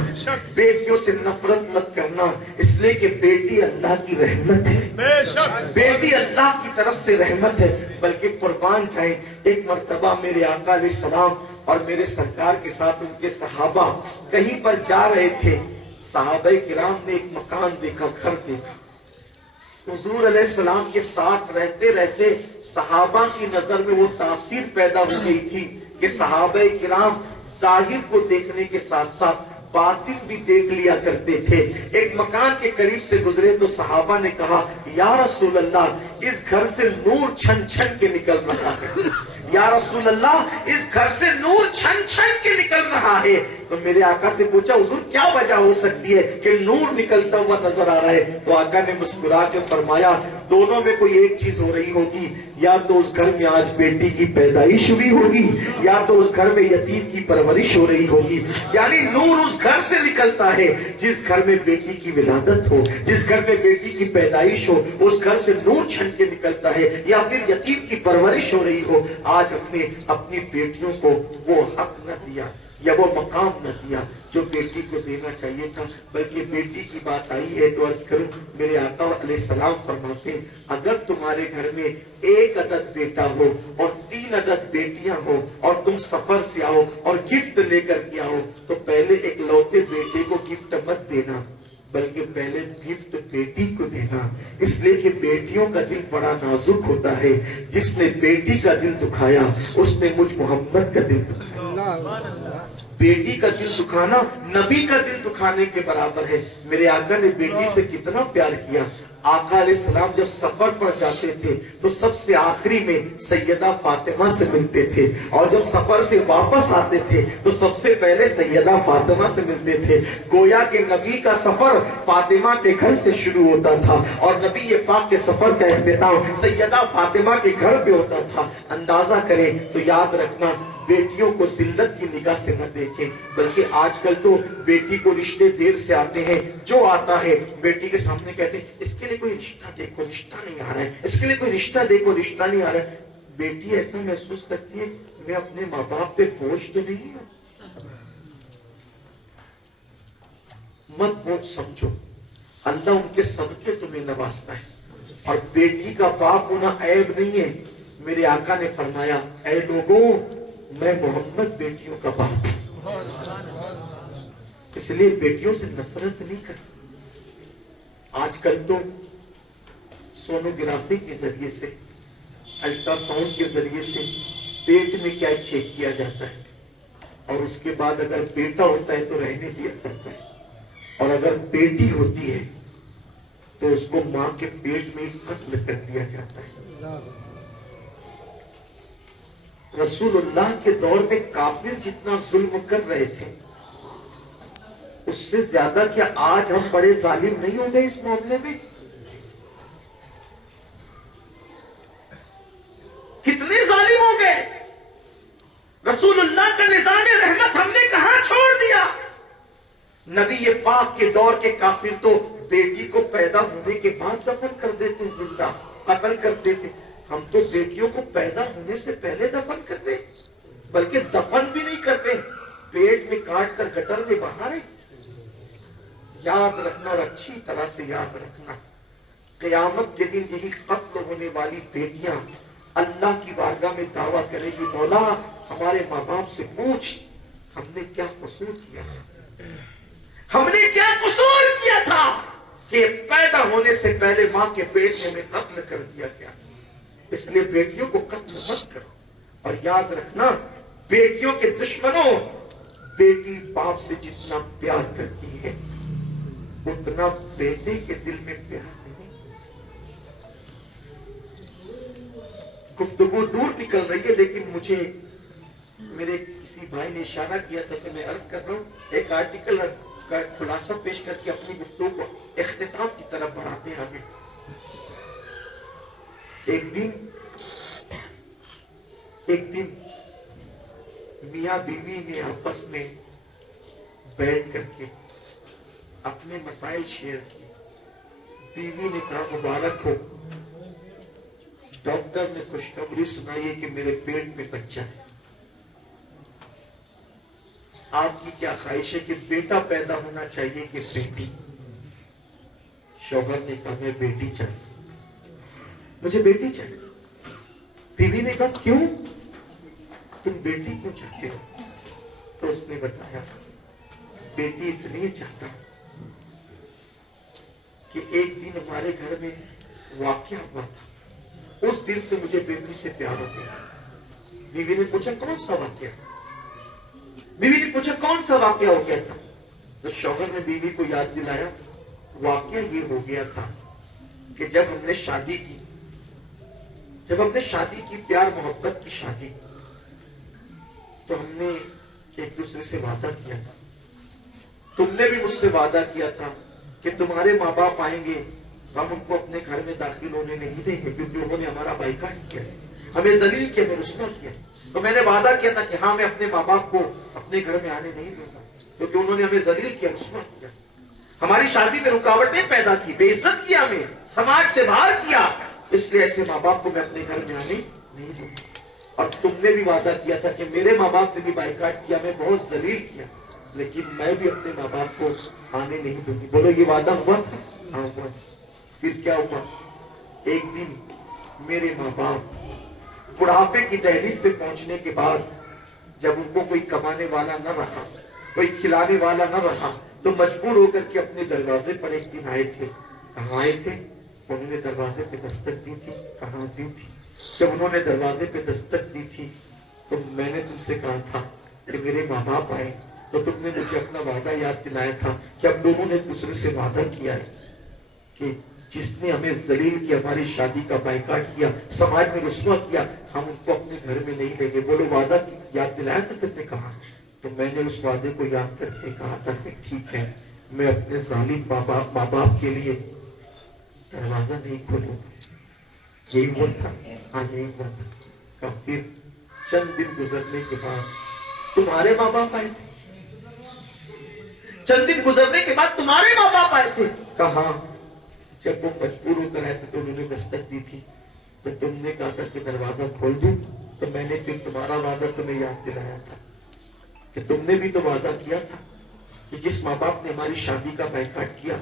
بیٹیوں سے نفرت مت کرنا، اس لیے کہ بیٹی اللہ کی رحمت ہے، بیٹی اللہ کی طرف سے رحمت ہے. بلکہ قربان جائیں ایک مرتبہ میرے آقا علیہ السلام اور میرے سرکار کے ساتھ ان کے صحابہ کہیں پر جا رہے تھے. صحابہ کرام نے ایک مکان دیکھا، گھر دیکھا. حضور علیہ السلام کے ساتھ رہتے رہتے صحابہ کی نظر میں وہ تاثیر پیدا ہو گئی تھی کہ صحابہ کرام ظاہر کو دیکھنے کے ساتھ ساتھ باطن بھی دیکھ لیا کرتے تھے. ایک مکان کے قریب سے گزرے تو صحابہ نے کہا یا رسول اللہ اس گھر سے نور چھن چھن کے نکل رہا ہے، یا رسول اللہ اس گھر سے نور چھن چھن کے نکل رہا ہے. تو میرے آقا سے پوچھا حضور کیا وجہ ہو سکتی ہے کہ نور نکلتا ہوا نظر آ رہا ہے؟ تو آقا نے مسکرا کے فرمایا دونوں میں کوئی ایک چیز ہو رہی ہوگی، یا تو اس گھر میں آج بیٹی کی پیدائش ہوئی ہوگی یا تو اس گھر میں یتیم کی پرورش ہو رہی ہوگی. یعنی نور اس گھر سے نکلتا ہے جس گھر میں بیٹی کی ولادت ہو، جس گھر میں بیٹی کی پیدائش ہو اس گھر سے نور چھن کے نکلتا ہے، یا پھر یتیم کی پرورش ہو رہی ہو. آج ہم نے اپنی بیٹیوں کو وہ حق نہ دیا یا وہ مقام نہ دیا جو بیٹی کو دینا چاہیے تھا. بلکہ بیٹی کی بات آئی ہے تو عرض کروں میرے آقا علیہ السلام فرماتے ہیں اگر تمہارے گھر میں 1 عدد بیٹا ہو اور 3 عدد بیٹیاں ہو اور تم سفر سے آؤ اور گفٹ لے کر کے آؤ تو پہلے ایک لوتے بیٹے کو گفٹ مت دینا بلکہ پہلے گفٹ بیٹی کو دینا. اس لیے کہ بیٹیوں کا دل بڑا نازک ہوتا ہے. جس نے بیٹی کا دل دکھایا اس نے مجھ محمد کا دل دکھایا. بیٹی کا دل دکھانا نبی کا دل دکھانے کے برابر ہے. میرے آقا نے بیٹی سے کتنا پیار کیا. آقا علیہ السلام جب سفر پر جاتے تھے تو سب سے آخری میں سیدہ فاطمہ سے ملتے تھے اور جب سفر سے واپس آتے تھے تو سب سے پہلے سیدہ فاطمہ سے ملتے تھے. گویا کہ نبی کا سفر فاطمہ کے گھر سے شروع ہوتا تھا اور نبی پاک کے سفر کا اختتام سیدہ فاطمہ کے گھر پہ ہوتا تھا. اندازہ کریں تو یاد رکھنا بیٹیوں کو ذلت کی نگاہ سے نہ دیکھیں بلکہ آج کل تو بیٹی کو رشتے دیر سے آتے ہیں. جو آتا ہے بیٹی کے سامنے کہتے ہیں اس کے لیے کوئی رشتہ دیکھو رشتہ نہیں آ رہا ہے، اس کے لیے کوئی رشتہ دیکھو رشتہ نہیں آ رہا ہے. بیٹی ایسا محسوس کرتی ہے میں اپنے ماں باپ پہ بوجھ تو نہیں ہوں. مت بوجھ سمجھو، اللہ ان کے صدقے تمہیں نوازتا ہے اور بیٹی کا باپ ہونا عیب نہیں ہے. میرے آقا نے فرمایا اے لوگوں میں محمد بیٹیوں کا باپ ہوں، اس لیے بیٹیوں سے نفرت نہیں کرتا. آج کل تو سونوگرافی کے ذریعے سے الٹرا ساؤنڈ کے ذریعے سے پیٹ میں کیا چیک کیا جاتا ہے اور اس کے بعد اگر بیٹا ہوتا ہے تو رہنے دیا جاتا ہے اور اگر بیٹی ہوتی ہے تو اس کو ماں کے پیٹ میں قتل کر دیا جاتا ہے. رسول اللہ کے دور میں کافر جتنا ظلم کر رہے تھے اس سے زیادہ کیا آج ہم بڑے ظالم نہیں ہوں گے اس معاملے میں؟ کتنے ظالم ہو گئے. رسول اللہ کا نظام رحمت ہم نے کہاں چھوڑ دیا. نبی پاک کے دور کے کافر تو بیٹی کو پیدا ہونے کے بعد دفن کر دیتے، زندہ قتل کرتے تھے. ہم تو بیٹیوں کو پیدا ہونے سے پہلے دفن کرتے بلکہ دفن بھی نہیں کرتے، پیٹ میں کاٹ کر گٹر میں بہا رہے. یاد رکھنا اور اچھی طرح سے یاد رکھنا قیامت کے دن یہی قتل ہونے والی بیٹیاں اللہ کی بارگاہ میں دعویٰ کرے گی مولا ہمارے ماں باپ سے پوچھ ہم نے کیا قصور کیا تھا، ہم نے کیا قصور کیا تھا کہ پیدا ہونے سے پہلے ماں کے پیٹ میں ہمیں قتل کر دیا گیا. اس لیے بیٹیوں کو قتل مت کرو. اور یاد رکھنا بیٹیوں کے دشمنوں بیٹی باپ سے جتنا پیار کرتی ہے اتنا بیٹے کے دل میں پیار نہیں. گفتگو دور نکل رہی ہے لیکن مجھے میرے کسی بھائی نے اشارہ کیا تھا کہ میں عرض کر رہا ہوں ایک آرٹیکل کا خلاصہ پیش کر کے اپنی گفتگو کو اختتام کی طرف بڑھاتے ہیں. آگے ایک دن میاں بیوی نے آپس میں بیٹھ کر کے اپنے مسائل شیئر کیے. بیوی نے کہا مبارک ہو، ڈاکٹر نے خوشخبری سنائی ہے کہ میرے پیٹ میں بچہ ہے. آپ کی کیا خواہش ہے کہ بیٹا پیدا ہونا چاہیے کہ بیٹی؟ شوہر نے کہا میں بیٹی چاہیے، مجھے بیٹی چاہیے. بیوی نے کہا کیوں؟ تم بیٹی کیوں چاہتے ہو؟ تو اس نے بتایا بیٹی اس لیے چاہتا ہوں کہ ایک دن ہمارے گھر میں واقعہ ہوا تھا، اس دن سے مجھے بیٹی سے پیار ہو گیا. بیوی نے پوچھا کون سا واقعہ؟ بیوی نے پوچھا کون سا واقعہ ہو گیا تھا؟ تو شوہر نے بیوی کو یاد دلایا واقعہ یہ ہو گیا تھا کہ جب ہم نے شادی کی، پیار محبت کی شادی، تو ہم نے ایک دوسرے سے وعدہ کیا تھا. تم نے بھی مجھ سے وعدہ کیا تھا کہ تمہارے ماں باپ آئیں گے ہم ان کو اپنے گھر میں داخل ہونے نہیں دیں گے کیونکہ انہوں نے ہمارا بائیکاٹ کیا، ہمیں ذلیل کیا، ہمیں رسوا کیا. تو میں نے وعدہ کیا تھا کہ ہاں میں اپنے ماں باپ کو اپنے گھر میں آنے نہیں دوں گا کیونکہ انہوں نے ہمیں ذلیل کیا، رسوا کیا، ہماری شادی میں رکاوٹیں پیدا کی، بے عزت کیا، ہمیں سماج سے باہر کیا. اس لیے ایسے ماں باپ کو میں اپنے گھر میں آنے نہیں دوں گا. اور تم نے بھی وعدہ کیا تھا کہ میرے ماں باپ نے بھی بائیکاٹ کیا، میں بہت ذلیل کیا، لیکن میں بھی اپنے ماں باپ کو آنے نہیں دوں گی. بولو یہ وعدہ ہوا تھا؟ ہاں ہوا تھا. پھر کیا ہوا؟ ایک دن میرے ماں باپ بڑھاپے کی دہلیز پہ پہنچنے کے بعد جب ان کو کوئی کمانے والا نہ رہا، کوئی کھلانے والا نہ رہا، تو مجبور ہو کر کے اپنے دروازے پر ایک دن آئے تھے. کہاں آئے تھے؟ انہوں نے دروازے پہ دستک دی تھی. کہاں دی تھی؟ جب انہوں نے دروازے پہ دستک دی تھی تو میں نے تم سے کہا تھا کہ میرے ماں باپ آئے تو تم نے مجھے اپنا وعدہ یاد دلایا تھا کہ ہم دونوں نے دوسرے سے وعدہ کیا ہے کہ جس نے ہمیں ذلیل کیا، ہماری شادی کا بائیکاٹ کیا، سماج میں رسوا کیا، ہم ان کو اپنے گھر میں نہیں لیں گے. بولو وعدہ یاد دلایا تھا تم نے؟ کہا. تو میں نے اس وعدے کو یاد کر کے کہا تھا کہ ٹھیک ہے میں اپنے ظالم ماں باپ کے لیے دروازہ نہیں کھولوں. یہی ہوا تھا؟ ہاں یہی ہوا تھا. پھر چند دن گزرنے کے بعد تمہارے ماں باپ آئے تھے. چند دن گزرنے کے بعد تمہارے ماں باپ آئے تھے. کہاں؟ جب وہ مجبور ہو کر آئے تھے تو انہوں نے دستک دی تھی تو تم نے کہا تھا کہ دروازہ کھول دوں. تو میں نے پھر تمہارا وعدہ تمہیں یاد دلایا تھا کہ تم نے بھی تو وعدہ کیا تھا کہ جس ماں باپ نے ہماری شادی کا بائیکاٹ کیا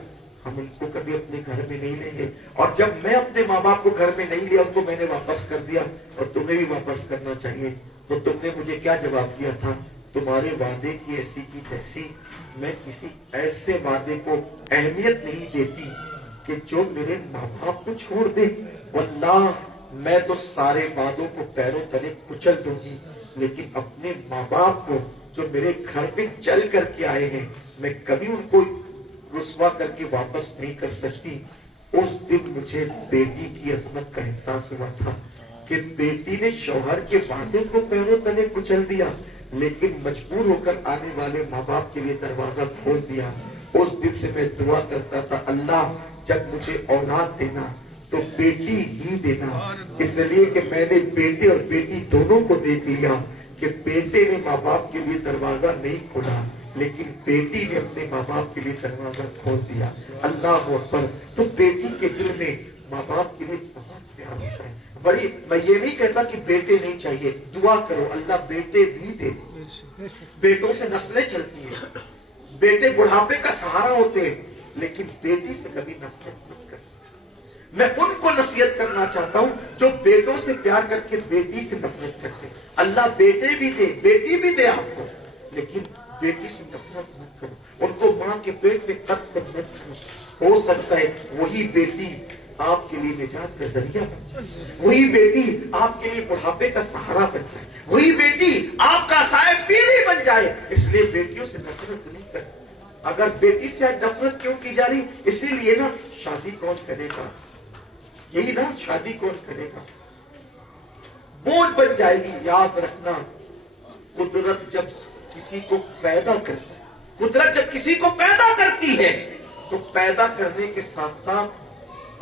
ہم ان کو کبھی اپنے گھر میں نہیں لیں گے. اور جب میں اپنے ماں باپ کو گھر میں نہیں لیا ان کو میں نے واپس کر دیا اور تمہیں بھی واپس کرنا چاہیے. تو تم نے مجھے کیا جواب دیا تھا؟ تمہارے وعدے کی ایسی کی تیسی، میں کسی ایسے وعدے کو اہمیت نہیں دیتی کہ جو میرے ماں باپ کو چھوڑ دے. واللہ میں تو سارے وعدوں کو پیروں تلے کچل دوں گی، لیکن اپنے ماں باپ کو جو میرے گھر پہ چل کر کے آئے ہیں میں کبھی ان کو رسوا کر کے واپس نہیں کر سکتی. اس دن مجھے بیٹی کی عظمت کا احساس ہوا تھا کہ بیٹی نے شوہر کے وعدے کو پیروں تلے کچل دیا لیکن مجبور ہو کر آنے والے ماں باپ کے لیے دروازہ کھول دیا. اس دن سے میں دعا کرتا تھا اللہ جب مجھے اولاد دینا تو بیٹی ہی دینا، اس لیے کہ میں نے بیٹے اور بیٹی دونوں کو دیکھ لیا کہ بیٹے نے ماں باپ کے لیے دروازہ نہیں کھولا لیکن بیٹی نے اپنے ماں باپ کے لیے دروازہ کھول دیا. اللہ اکبر. تو بیٹی کے دل میں ماں باپ کے لیے بہت پیار ہوتا ہے. بڑی میں یہ نہیں کہتا کہ بیٹے نہیں چاہیے، دعا کرو اللہ بیٹے بھی دے. بیٹوں سے نسلیں چلتی ہیں، بیٹے بڑھاپے کا سہارا ہوتے ہیں، لیکن بیٹی سے کبھی نفرت مت کر. میں ان کو نصیحت کرنا چاہتا ہوں جو بیٹوں سے پیار کر کے بیٹی سے نفرت کرتے. اللہ بیٹے بھی دے بیٹی بھی دے آپ کو، لیکن بیٹی سے نفرت مت کرو. ان کو ماں کے پیٹ میں قتل مت کرو. ہو سکتا ہے وہی بیٹی آپ کے لیے نجات کا ذریعہ بن جائے, وہی بیٹی آپ کے لیے بڑھاپے کا سہارا بن جائے, وہی بیٹی آپ کا سائے پیڑھی بن جائے. اس لیے بیٹیوں سے نفرت نہیں کریں. اگر بیٹی سے نفرت کیوں کی جا رہی؟ اسی لیے نا شادی کون کرے گا, یہی نا شادی کون کرے گا, بوجھ بن جائے گی. یاد رکھنا قدرت جب کسی کو پیدا کرتی ہے, قدرت جب کسی کو پیدا کرتی ہے تو پیدا کرنے کے ساتھ ساتھ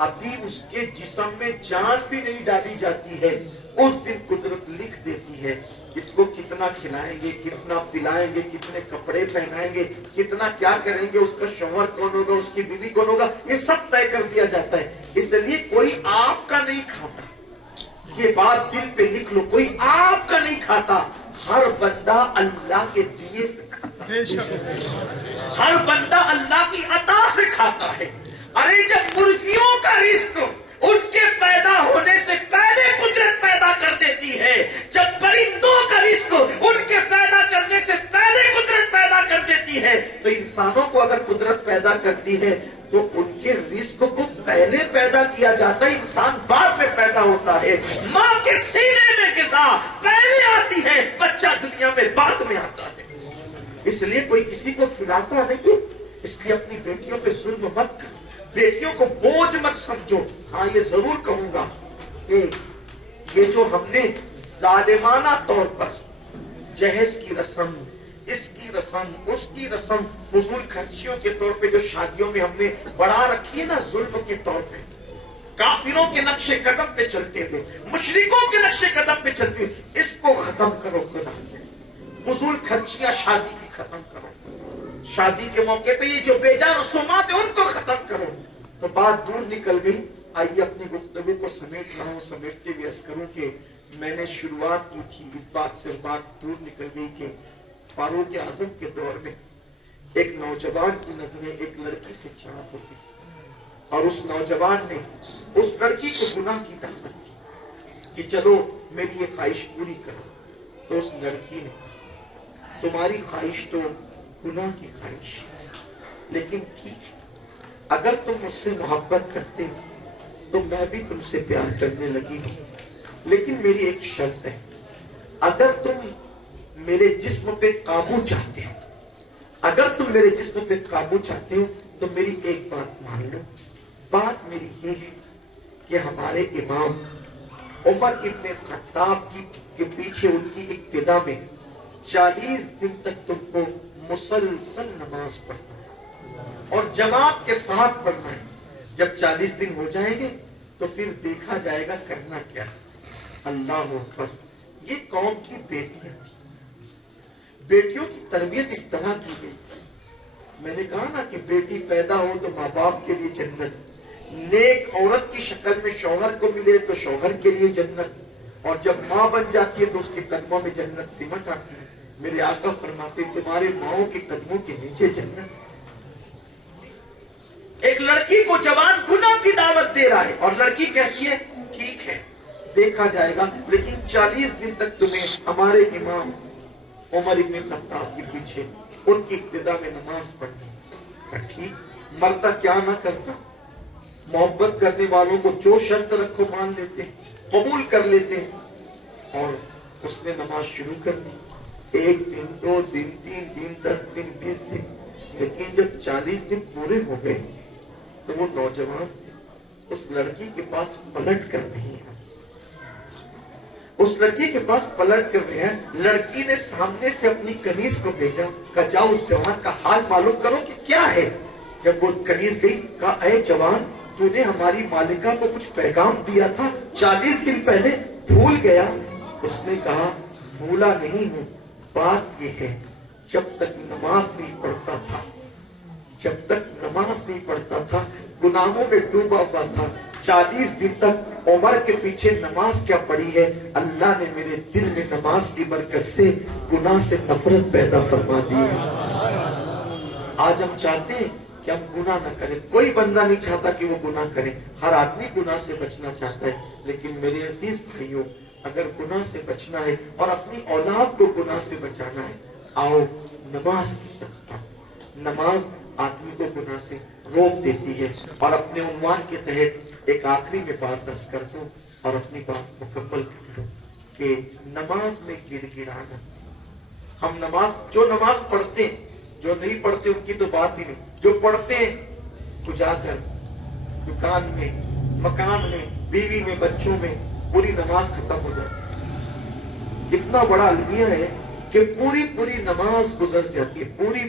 ابھی اس کے جسم میں جان بھی نہیں ڈالی جاتی ہے, اس دن قدرت لکھ دیتی ہے اس کو کتنا کھلائیں گے, کتنا پلائیں گے, کتنے کپڑے پہنائیں گے, کتنا کیا کریں گے, اس کا شوہر کون ہوگا, اس کی بیوی کون ہوگا, یہ سب طے کر دیا جاتا ہے. اس لیے کوئی آپ کا نہیں کھاتا, یہ بات دل پہ لکھ لو, کوئی آپ کا نہیں کھاتا, ہر بندہ اللہ کے دیے سے کھاتا ہے, ہر بندہ اللہ کی عطا سے کھاتا ہے. ارے جب مرغیوں کا رزق ان کے پیدا ہونے سے پہلے قدرت پیدا کر دیتی ہے, جب پرندوں کا رزق ان کے پیدا کرنے سے پہلے قدرت پیدا کر دیتی ہے, تو انسانوں کو اگر قدرت پیدا کرتی ہے تو ان کے رزق کو پہلے پیدا کیا جاتا ہے, انسان بعد میں پیدا ہوتا ہے. ماں کے سینے میں غذا پہلے آتی ہے, بچہ دنیا میں بعد میں آتا ہے. اس لیے کوئی کسی کو کھلاتا نہیں, اس لیے اپنی بیٹیوں پہ ظلم مت کرو, بیٹیوں کو بوجھ مت سمجھو. ہاں یہ ضرور کہوں گا کہ یہ جو ہم نے ظالمانہ طور پر جہیز کی رسم, اس کی رسم, اس کی رسم, فضول خرچیوں کے طور پہ جو شادیوں میں ہم نے بڑھا رکھی ہے نا, ظلم کے طور پہ, کافروں کے نقش قدم پہ چلتے ہوئے, مشرکوں کے نقش قدم پہ چلتے ہوئے, اس کو ختم کرو. خدا کے فضول خرچیاں شادی کی ختم کرو. شادی کے موقع پہ یہ جو بے جا رسومات ہیں ان کو ختم کرو. تو بات دور نکل گئی. آئیے اپنی گفتگو کو سمیٹ رہا ہوں, سمیٹتے ہوئے عرض کروں کہ میں نے شروعات کی تھی اس بات سے, بات دور نکل گئی کہ فاروق اعظم کے دور میں ایک نوجوان کی نظریں ایک لڑکی سے چاک ہو گئی, اور اس نوجوان نے اس لڑکی کو گناہ کی دعوت دی کہ چلو میری یہ خواہش پوری کرو. تو اس لڑکی نے, تمہاری خواہش تو گناہ کی خواہش, لیکن ٹھیک ہے, اگر تم مجھ سے محبت کرتے تو میں بھی تم سے پیار کرنے لگی ہوں, لیکن میری ایک شرط ہے, اگر تم میرے جسم پہ قابو چاہتے ہو, اگر تم میرے جسم پہ قابو چاہتے ہو تو میری ایک بات مان لو. بات میری یہ ہے کہ ہمارے امام عمر ابن خطاب کے پیچھے ان کی اقتدا میں 40 دن تک تم کو مسلسل نماز پڑھنا ہے اور جماعت کے ساتھ پڑھنا ہے. جب 40 دن ہو جائیں گے تو پھر دیکھا جائے گا کرنا کیا. اللہ اکبر. یہ قوم کی بیٹیاں تھیں, بیٹیوں کی تربیت اس طرح کی گئی. میں نے کہا نا کہ بیٹی پیدا ہو تو ماں باپ کے لیے جنت, نیک عورت کی شکل میں شوہر کو ملے تو شوہر کے لیے جنت, اور جب ماں بن جاتی ہے تو اس کے قدموں میں جنت سمٹ آتی ہے. میرے آقا فرماتے تمہارے ماؤں کے قدموں کے نیچے جنت. ایک لڑکی کو جوان گناہ کی دعوت دے رہا ہے اور لڑکی کہتی ہے ٹھیک ہے دیکھا جائے گا, لیکن 40 دن تک تمہیں ہمارے امام عمر ابن خطاب کے پیچھے ان کی ابتدا میں نماز پڑھنی. ٹھیک, مرتا کیا نہ کرتا, محبت کرنے والوں کو جو شرط رکھو مان لیتے, قبول کر لیتے. اور اس نے نماز شروع کر دی, 1 دن 2 دن 3 دن 10 دن 20 دن, لیکن جب 40 دن پورے ہو گئے تو وہ نوجوان اس لڑکی کے پاس پلٹ کر نہیں ہے, اس لڑکی کے پاس پلٹ کر رہے ہیں. لڑکی نے سامنے سے اپنی کنیز کو بھیجا, کہا جاؤ اس جوان کا حال معلوم کرو کہ کیا ہے. جب وہ کنیز گئی, کہا اے جوان, تو نے ہماری مالکہ کو کچھ پیغام دیا تھا 40 دن پہلے, بھول گیا؟ اس نے کہا بھولا نہیں ہوں, بات یہ ہے جب تک نماز نہیں پڑھتا تھا, جب تک نماز نہیں پڑھتا تھا, گناہوں میں ڈوبا ہوا تھا, 40 دن تک عمر کے پیچھے نماز کیا پڑھی ہے, اللہ نے میرے دل میں نماز کی برکت سے گناہ سے نفرت پیدا فرما دی ہے. آج ہم چاہتے ہیں کہ ہم گناہ نہ کریں, کوئی بندہ نہیں چاہتا کہ وہ گناہ کرے, ہر آدمی گناہ سے بچنا چاہتا ہے. لیکن میرے عزیز بھائیوں, اگر گناہ سے بچنا ہے اور اپنی اولاد کو گناہ سے بچانا ہے, آؤ نماز کی طرف. نماز آدمی کو گناہ سے روک دیتی ہے. اور اپنے عنوان کے تحت ایک آخری میں بات دس کر دوں اور اپنی بات مکمل کر لوں کہ نماز میں گڑ گڑانا. ہم جو نماز پڑھتے ہیں، جو نہیں پڑھتے ان کی تو بات ہی نہیں، جو پڑھتے ہیں تو جا کر دکان میں، مکان میں، بیوی میں، بچوں میں پوری نماز ختم ہو جاتی ہے. کتنا بڑا المیہ ہے کہ پوری نماز گزر جاتی ہے، پوری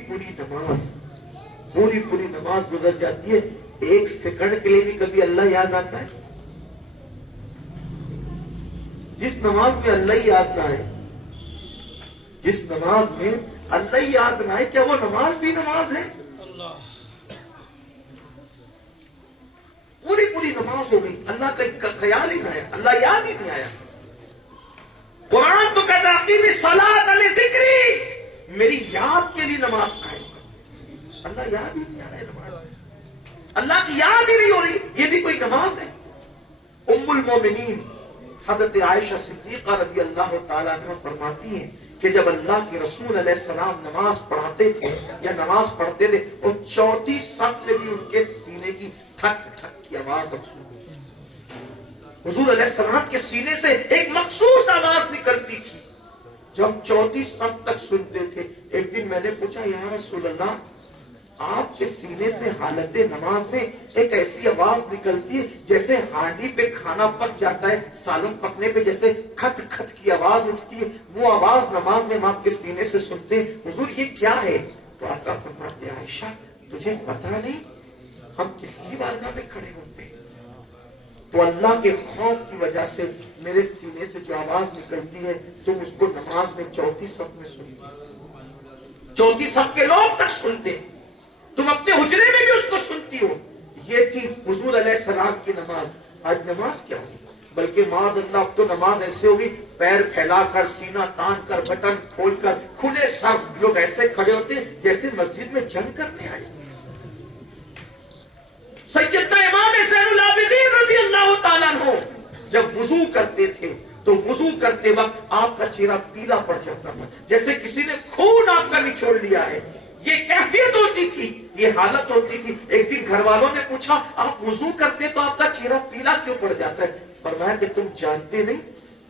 نماز گزر جاتی ہے. ایک سیکنڈ کے لیے بھی کبھی اللہ یاد آتا ہے؟ جس نماز میں اللہ یاد نہ آئے، جس نماز میں اللہ یاد نہ آئے، کیا وہ نماز بھی نماز ہے؟ پوری نماز ہو گئی، اللہ کا خیال ہی نہ آیا، اللہ یاد ہی نہیں آیا. قرآن تو کہتا ہے اقیم الصلاۃ لذکری، میری یاد کے لیے نماز قائم کرو. اللہ یاد ہی نہیں آ رہا ہے نماز، اللہ کی یاد ہی نہیں ہو رہی، یہ بھی کوئی نماز ہے؟ ام المومنین حضرت عائشہ صدیقہ رضی اللہ تعالیٰ عنہ فرماتی ہیں کہ جب اللہ کے رسول علیہ السلام نماز پڑھاتے تھے یا نماز پڑھتے تھے اور چوتھی صف میں بھی ان کے سینے کی ٹھک ٹھک کی آواز ہم سنتے تھے. حضور علیہ السلام کے سینے سے ایک مخصوص آواز نکلتی تھی جو ہم چوتھی صف تک سنتے تھے. ایک دن میں نے پوچھا یا رسول اللہ، آپ کے سینے سے حالت نماز میں ایک ایسی آواز نکلتی ہے جیسے ہانڈی پہ کھانا پک جاتا ہے، سالن پکنے پہ جیسے کھٹ کھٹ کی آواز اٹھتی ہے، وہ آواز نماز میں ہم آپ کے سینے سے سنتے ہیں، حضور یہ کیا ہے؟ تو آقا فرماتے ہیں عائشہ تجھے پتہ نہیں ہم کس کی بارگاہ میں کھڑے ہوتے ہیں؟ تو اللہ کے خوف کی وجہ سے میرے سینے سے جو آواز نکلتی ہے تم اس کو نماز میں چوتھی صف میں سنتے ہو، چوتھی صف کے لوگ تک سنتے ہیں، تم اپنے حجرے میں بھی اس کو سنتی ہو. یہ تھی حضور علیہ السلام کی نماز. آج نماز کیا ہوگی؟ بلکہ معاذ اللہ اب تو نماز ایسے ہوگی پیر پھیلا کر، سینہ تان کر، بٹن کھول کر، کھلے سر لوگ ایسے کھڑے ہوتے ہیں جیسے مسجد میں جنگ کرنے آئے. سیدنا امام زین العابدین رضی اللہ تعالیٰ عنہ جب وضو کرتے تھے تو وضو کرتے وقت آپ کا چہرہ پیلا پڑ جاتا تھا جیسے کسی نے خون آپ کا نچوڑ لیا ہے. یہ کیفیت ہوتی تھی، یہ حالت ہوتی تھی. ایک دن گھر والوں نے پوچھا آپ وضو کرتے تو آپ کا چہرہ پیلا کیوں پڑ جاتا ہے؟ فرمایا کہ تم جانتے نہیں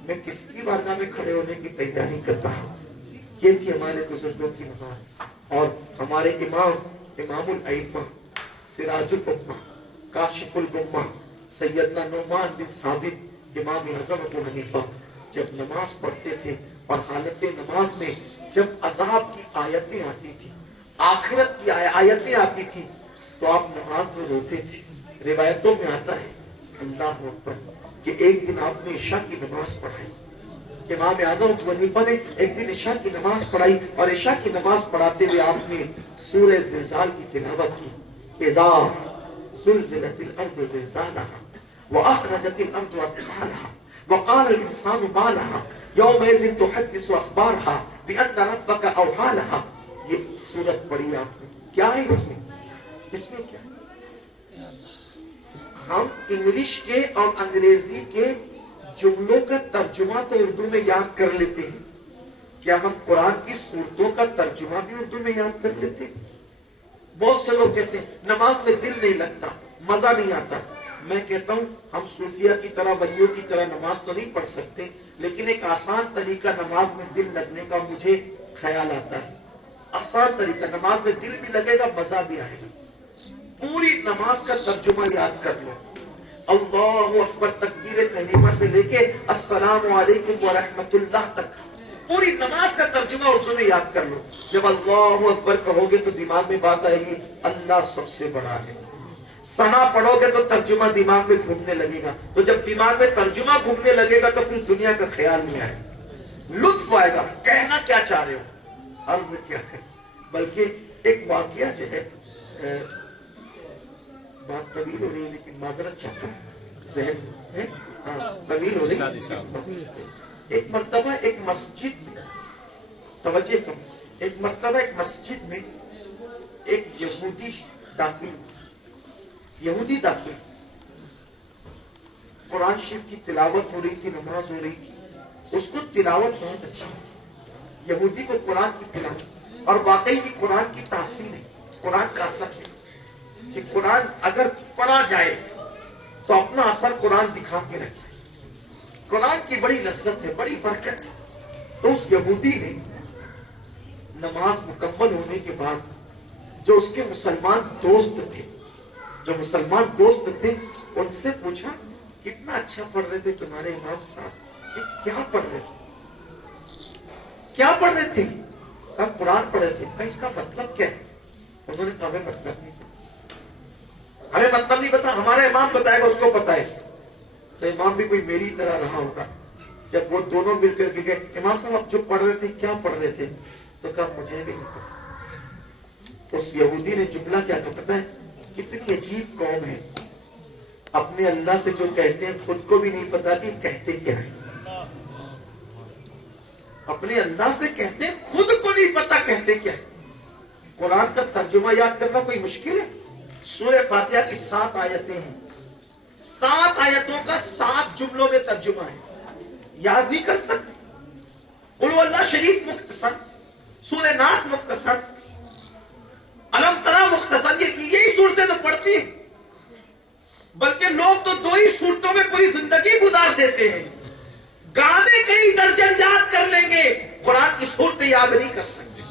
میں کس کی بارگاہ میں کھڑے ہونے کی تیاری کرتا ہوں. یہ تھی ہمارے بزرگوں کی نماز. اور ہمارے امام الائمہ، سراج الامہ، کاشف الغمہ، سیدنا نعمان بن ثابت، امام اعظم ابو حنیفہ جب نماز پڑھتے تھے اور حالت نماز میں جب عذاب کی آیتیں آتی تھی، آخرت کی آیتیں آتی تھی تو آپ نماز میں روتے تھے. روایتوں میں آتا ہے اللہ اکبر کہ ایک دن آپ نے عشاء کی نماز پڑھائی. امام اعظم ابو حنیفہ نے ایک دن عشاء کی نماز پڑھائی اور عشاء کی نماز پڑھاتے ہوئے آپ نے سورہ زلزال کی تلاوت کی. اذا زلزلت الارض زلزالها واخرجت الارض اثقالها وقال الانسان ما لها يومئذ تحدث اخبارها بان ربك اوحى لها. یہ سورت پڑھی آپ نے، کیا ہے اس میں کیا ہے؟ ہم انگلش کے اور انگریزی کے جملوں کا ترجمہ تو اردو میں یاد کر لیتے ہیں، کیا ہم قرآن کی سورتوں کا ترجمہ بھی اردو میں یاد کر لیتے ہیں؟ بہت سے لوگ کہتے ہیں نماز میں دل نہیں لگتا، مزہ نہیں آتا. میں کہتا ہوں ہم صوفیہ کی طرح، ولیوں کی طرح نماز تو نہیں پڑھ سکتے، لیکن ایک آسان طریقہ نماز میں دل لگنے کا مجھے خیال آتا ہے. آسان طریقہ، نماز میں دل بھی لگے گا، مزہ بھی آئے گا. پوری نماز کا ترجمہ یاد کر لو. اللہ اکبر تکبیر تحریمہ سے لے کے السلام علیکم ورحمۃ اللہ تک پوری نماز کا ترجمہ اردو میں یاد کر لو. جب اللہ اکبر کہو گے تو دماغ میں بات آئے گی اللہ سب سے بڑا ہے. ثنا پڑھو گے تو ترجمہ دماغ میں گھومنے لگے گا. تو جب دماغ میں ترجمہ گھومنے لگے گا تو پھر دنیا کا خیال نہیں آئے گا، لطف آئے گا. کہنا کیا چاہ رہے ہو، عرض کیا ہے. بلکہ ایک واقعہ جو ہے، بات طویل ہو رہی ہے لیکن معذرت چاہتا ہوں، ذہن ہے طویل ہو رہی ہے. ایک مرتبہ ایک مسجد میں، توجہ فرمائیں، ایک مرتبہ ایک مسجد میں ایک یہودی داخل، قرآن شریف کی تلاوت ہو رہی تھی، نماز ہو رہی تھی. اس کو تلاوت بہت اچھی، یہودی کو قرآن کی تلاوت، اور واقعی کی قرآن کی تحسین ہے، قرآن کا اثر ہے. کہ قرآن اگر پڑھا جائے تو اپنا اثر قرآن دکھا کے رکھتا ہے. قرآن کی بڑی لذت ہے, بڑی برکت ہے. تو اس یہودی نے نماز مکمل ہونے کے بعد جو اس کے مسلمان دوست تھے, ان سے پوچھا کتنا اچھا پڑھ رہے تھے تمہارے امام صاحب, کہ کیا پڑھ رہے تھے؟ کہا قرآن پڑھ رہے تھے. اس کا مطلب کیا ہے؟ انہوں نے کہا ہمیں مطلب نہیں پتا, ہمارا امام بتائے گا, اس کو پتا ہے. تو امام بھی کوئی میری طرح رہا ہوگا. جب وہ دونوں مل کر کے گئے, امام صاحب آپ جو پڑھ رہے تھے کیا پڑھ رہے تھے؟ تو کہا مجھے بھی نہیں پتا. اس یہودی نے جملہ کیا کہا پتا ہے؟ کتنی عجیب قوم ہے, اپنے اللہ سے جو کہتے ہیں خود کو بھی نہیں پتا کہ کہتے کیا ہے. اپنے اللہ سے کہتے ہیں خود کو نہیں پتا کہتے کیا ہے. قرآن کا ترجمہ یاد کرنا کوئی مشکل ہے؟ سورہ فاتحہ کی 7 آیتیں ہیں, 7 آیتوں کا 7 جملوں میں ترجمہ ہے. یاد نہیں کر سکتے؟ قل هو اللہ شریف مختصر, سورہ ناس مختصر, علم ترا مختصر, یہی صورتیں تو پڑھتی ہیں. بلکہ لوگ تو 2 ہی صورتوں میں پوری زندگی گزار دیتے ہیں. گانے کئی درجن یاد کر لیں گے, قرآن کی صورتیں یاد نہیں کر سکتے.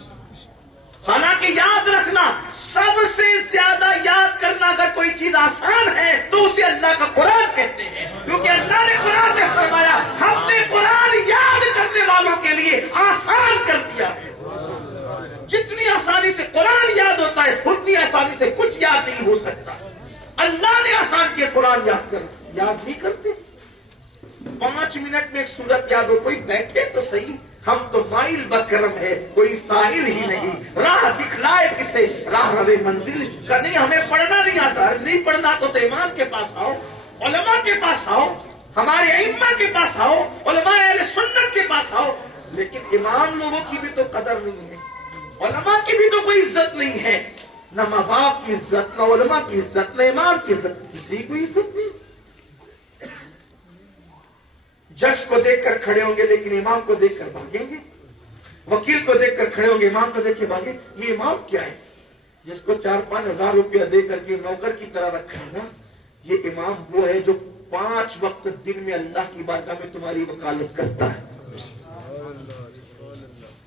حالانکہ یاد رکھنا, سب سے زیادہ یاد کرنا اگر کوئی چیز آسان ہے تو اسے اللہ کا قرآن کہتے ہیں. کیونکہ اللہ نے قرآن میں فرمایا ہم نے قرآن یاد کرنے والوں کے لیے آسان کر دیا ہے. جتنی آسانی سے قرآن یاد ہوتا ہے اتنی آسانی سے کچھ یاد نہیں ہو سکتا. اللہ نے آسان کیا قرآن یاد نہیں کرتے. 5 منٹ میں ایک سورت یاد ہو, کوئی بیٹھے تو صحیح. ہم تو مائل بکرم ہے, کوئی ساحل ہی نہیں, راہ دکھلائے کسے راہ روے منزل کا. نہیں ہمیں پڑھنا نہیں آتا, نہیں پڑھنا تو امام کے پاس آؤ, علماء کے پاس آؤ, ہمارے ائمہ کے پاس آؤ, علماء اہل سنت کے پاس آؤ. لیکن امام لوگوں کی بھی تو قدر نہیں ہے, علماء کی بھی تو کوئی عزت نہیں ہے. نہ ماں باپ کی عزت, نہ علماء کی عزت, نہ امام کی عزت, کسی کو عزت نہیں. جج کو دیکھ کر کھڑے ہوں گے لیکن امام کو دیکھ کر بھاگیں گے. وکیل کو دیکھ کر کھڑے ہوں گے, امام کو دیکھ کے بھاگیں. یہ امام کیا ہے؟ جس کو 4-5 ہزار روپیہ دے کر کے نوکر کی طرح رکھا ہے نا, یہ امام وہ ہے جو 5 وقت دن میں اللہ کی بارگاہ میں تمہاری وکالت کرتا ہے.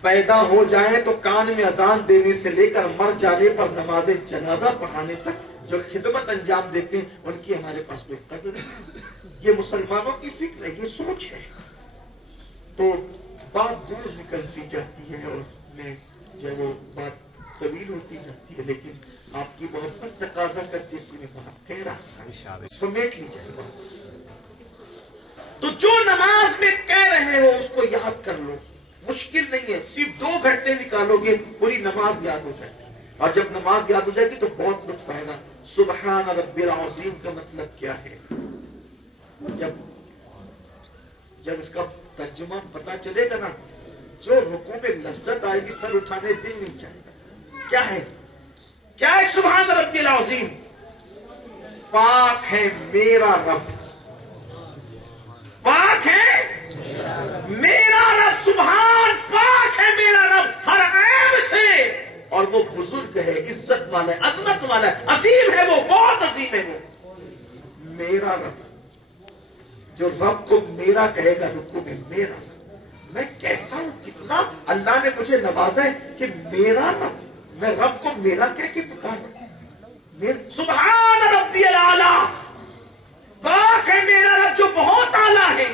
پیدا ہو جائیں تو کان میں اذان دینے سے لے کر مر جانے پر نماز جنازہ پڑھانے تک جو خدمت انجام دیتے ہیں ان کی ہمارے پاس کوئی قدر نہیں. یہ مسلمانوں کی فکر ہے, یہ سوچ ہے. تو بات دور نکلتی جاتی ہے اور میں جو وہ بات طویل ہوتی جاتی ہے, لیکن آپ کی محبت تقاضا کرتی اس لیے میں بات کہہ رہا تھا, سمیٹ لی جائے بات. تو جو نماز میں کہہ رہے ہو اس کو یاد کر لو, مشکل نہیں ہے. صرف 2 گھنٹے نکالو گے پوری نماز یاد ہو جائے گی. اور جب نماز یاد ہو جائے گی تو بہت لطف آئے گا. سبحان رب العظیم کا مطلب کیا ہے؟ جب اس کا ترجمہ پتا چلے گا نا, جو رکوع میں لذت آئے گی سر اٹھانے دل نہیں چاہے گا. کیا ہے سبحان ربی العظیم؟ پاک ہے میرا رب, پاک ہے میرا رب, سبحان پاک ہے میرا رب ہر عیب سے. اور وہ بزرگ ہے, عزت والا ہے, عظمت والا ہے, عظیم ہے, وہ بہت عظیم ہے. وہ میرا رب, جو رب کو میرا کہے گا رکوع میں میرا رب, میں کیسا ہوں, کتنا اللہ نے مجھے نوازا ہے کہ میرا رب, میں رب کو میرا کہہ کے پکاروں. سبحان ربی الاعلی, پاک ہے میرا رب جو بہت اعلیٰ ہے.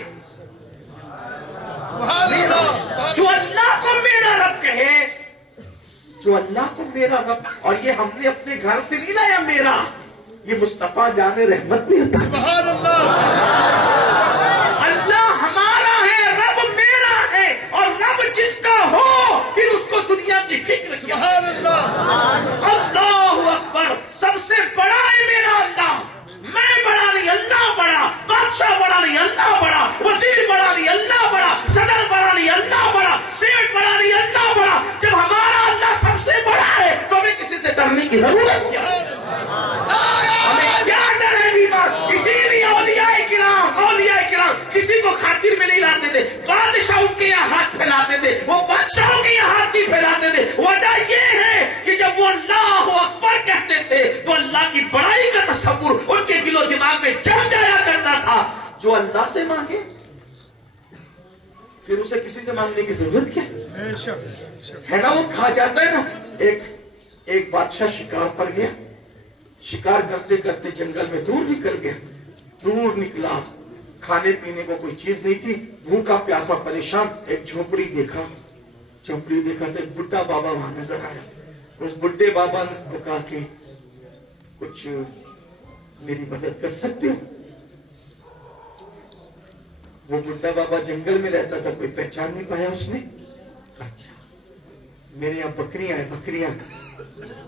جو اللہ کو میرا رب کہے, جو اللہ کو میرا رب, اور یہ ہم نے اپنے گھر سے نہیں لایا میرا, یہ مصطفیٰ جان رحمت میں ہے. سبحان اللہ, اللہ ہمارا ہے, رب میرا ہے, اور رب جس کا ہو پھر اس کو دنیا کی فکر. سبحان اللہ, اللہ اکبر. سب سے بڑا ہے میرا اللہ, میں بڑا نہیں اللہ بڑا, بادشاہ بڑا نہیں اللہ بڑا, وزیر بڑا نہیں اللہ بڑا, صدر بڑا نہیں اللہ بڑا, سیٹ بڑا نہیں اللہ بڑا. جب ہمارا اللہ سب سے بڑا ہے تو ہمیں کسی سے ڈرنے کی ضرورت کیا ہے؟ ہمیں کیا ڈر ہے؟ اسی لیے اولیاء کرام کسی کو خاطر میں نہیں لاتے تھے, بادشاہوں کے یہاں ہاتھ پھیلاتے تھے, وہ بادشاہوں کے یہاں ہاتھ نہیں پھیلاتے تھے. وجہ یہ ہے کہ جب وہ اللہ اکبر کہتے تھے تو اللہ اللہ کی بڑائی کا تصور ان کے دل و دماغ میں جم جایا کرتا تھا. جو اللہ سے مانگے پھر اسے کسی سے مانگنے کی ضرورت کیا ہے نا. وہ کہا جاتا ہے نا ایک بادشاہ شکار پر گیا, شکار کرتے کرتے جنگل میں دور نکل گیا. دور نکلا, کھانے پینے کو کوئی چیز نہیں تھی, بھوکا پیاسا پریشان. ایک جھونپڑی دیکھا تو ایک بڈھا بابا وہاں نظر آیا. اس بڈھے بابا کو کہا کہ کچھ میری مدد کر سکتے ہو. وہ بڈھا بابا جنگل میں رہتا تھا, کوئی پہچان نہیں پایا اس نے. اچھا میرے یہاں بکریاں ہیں, بکریاں,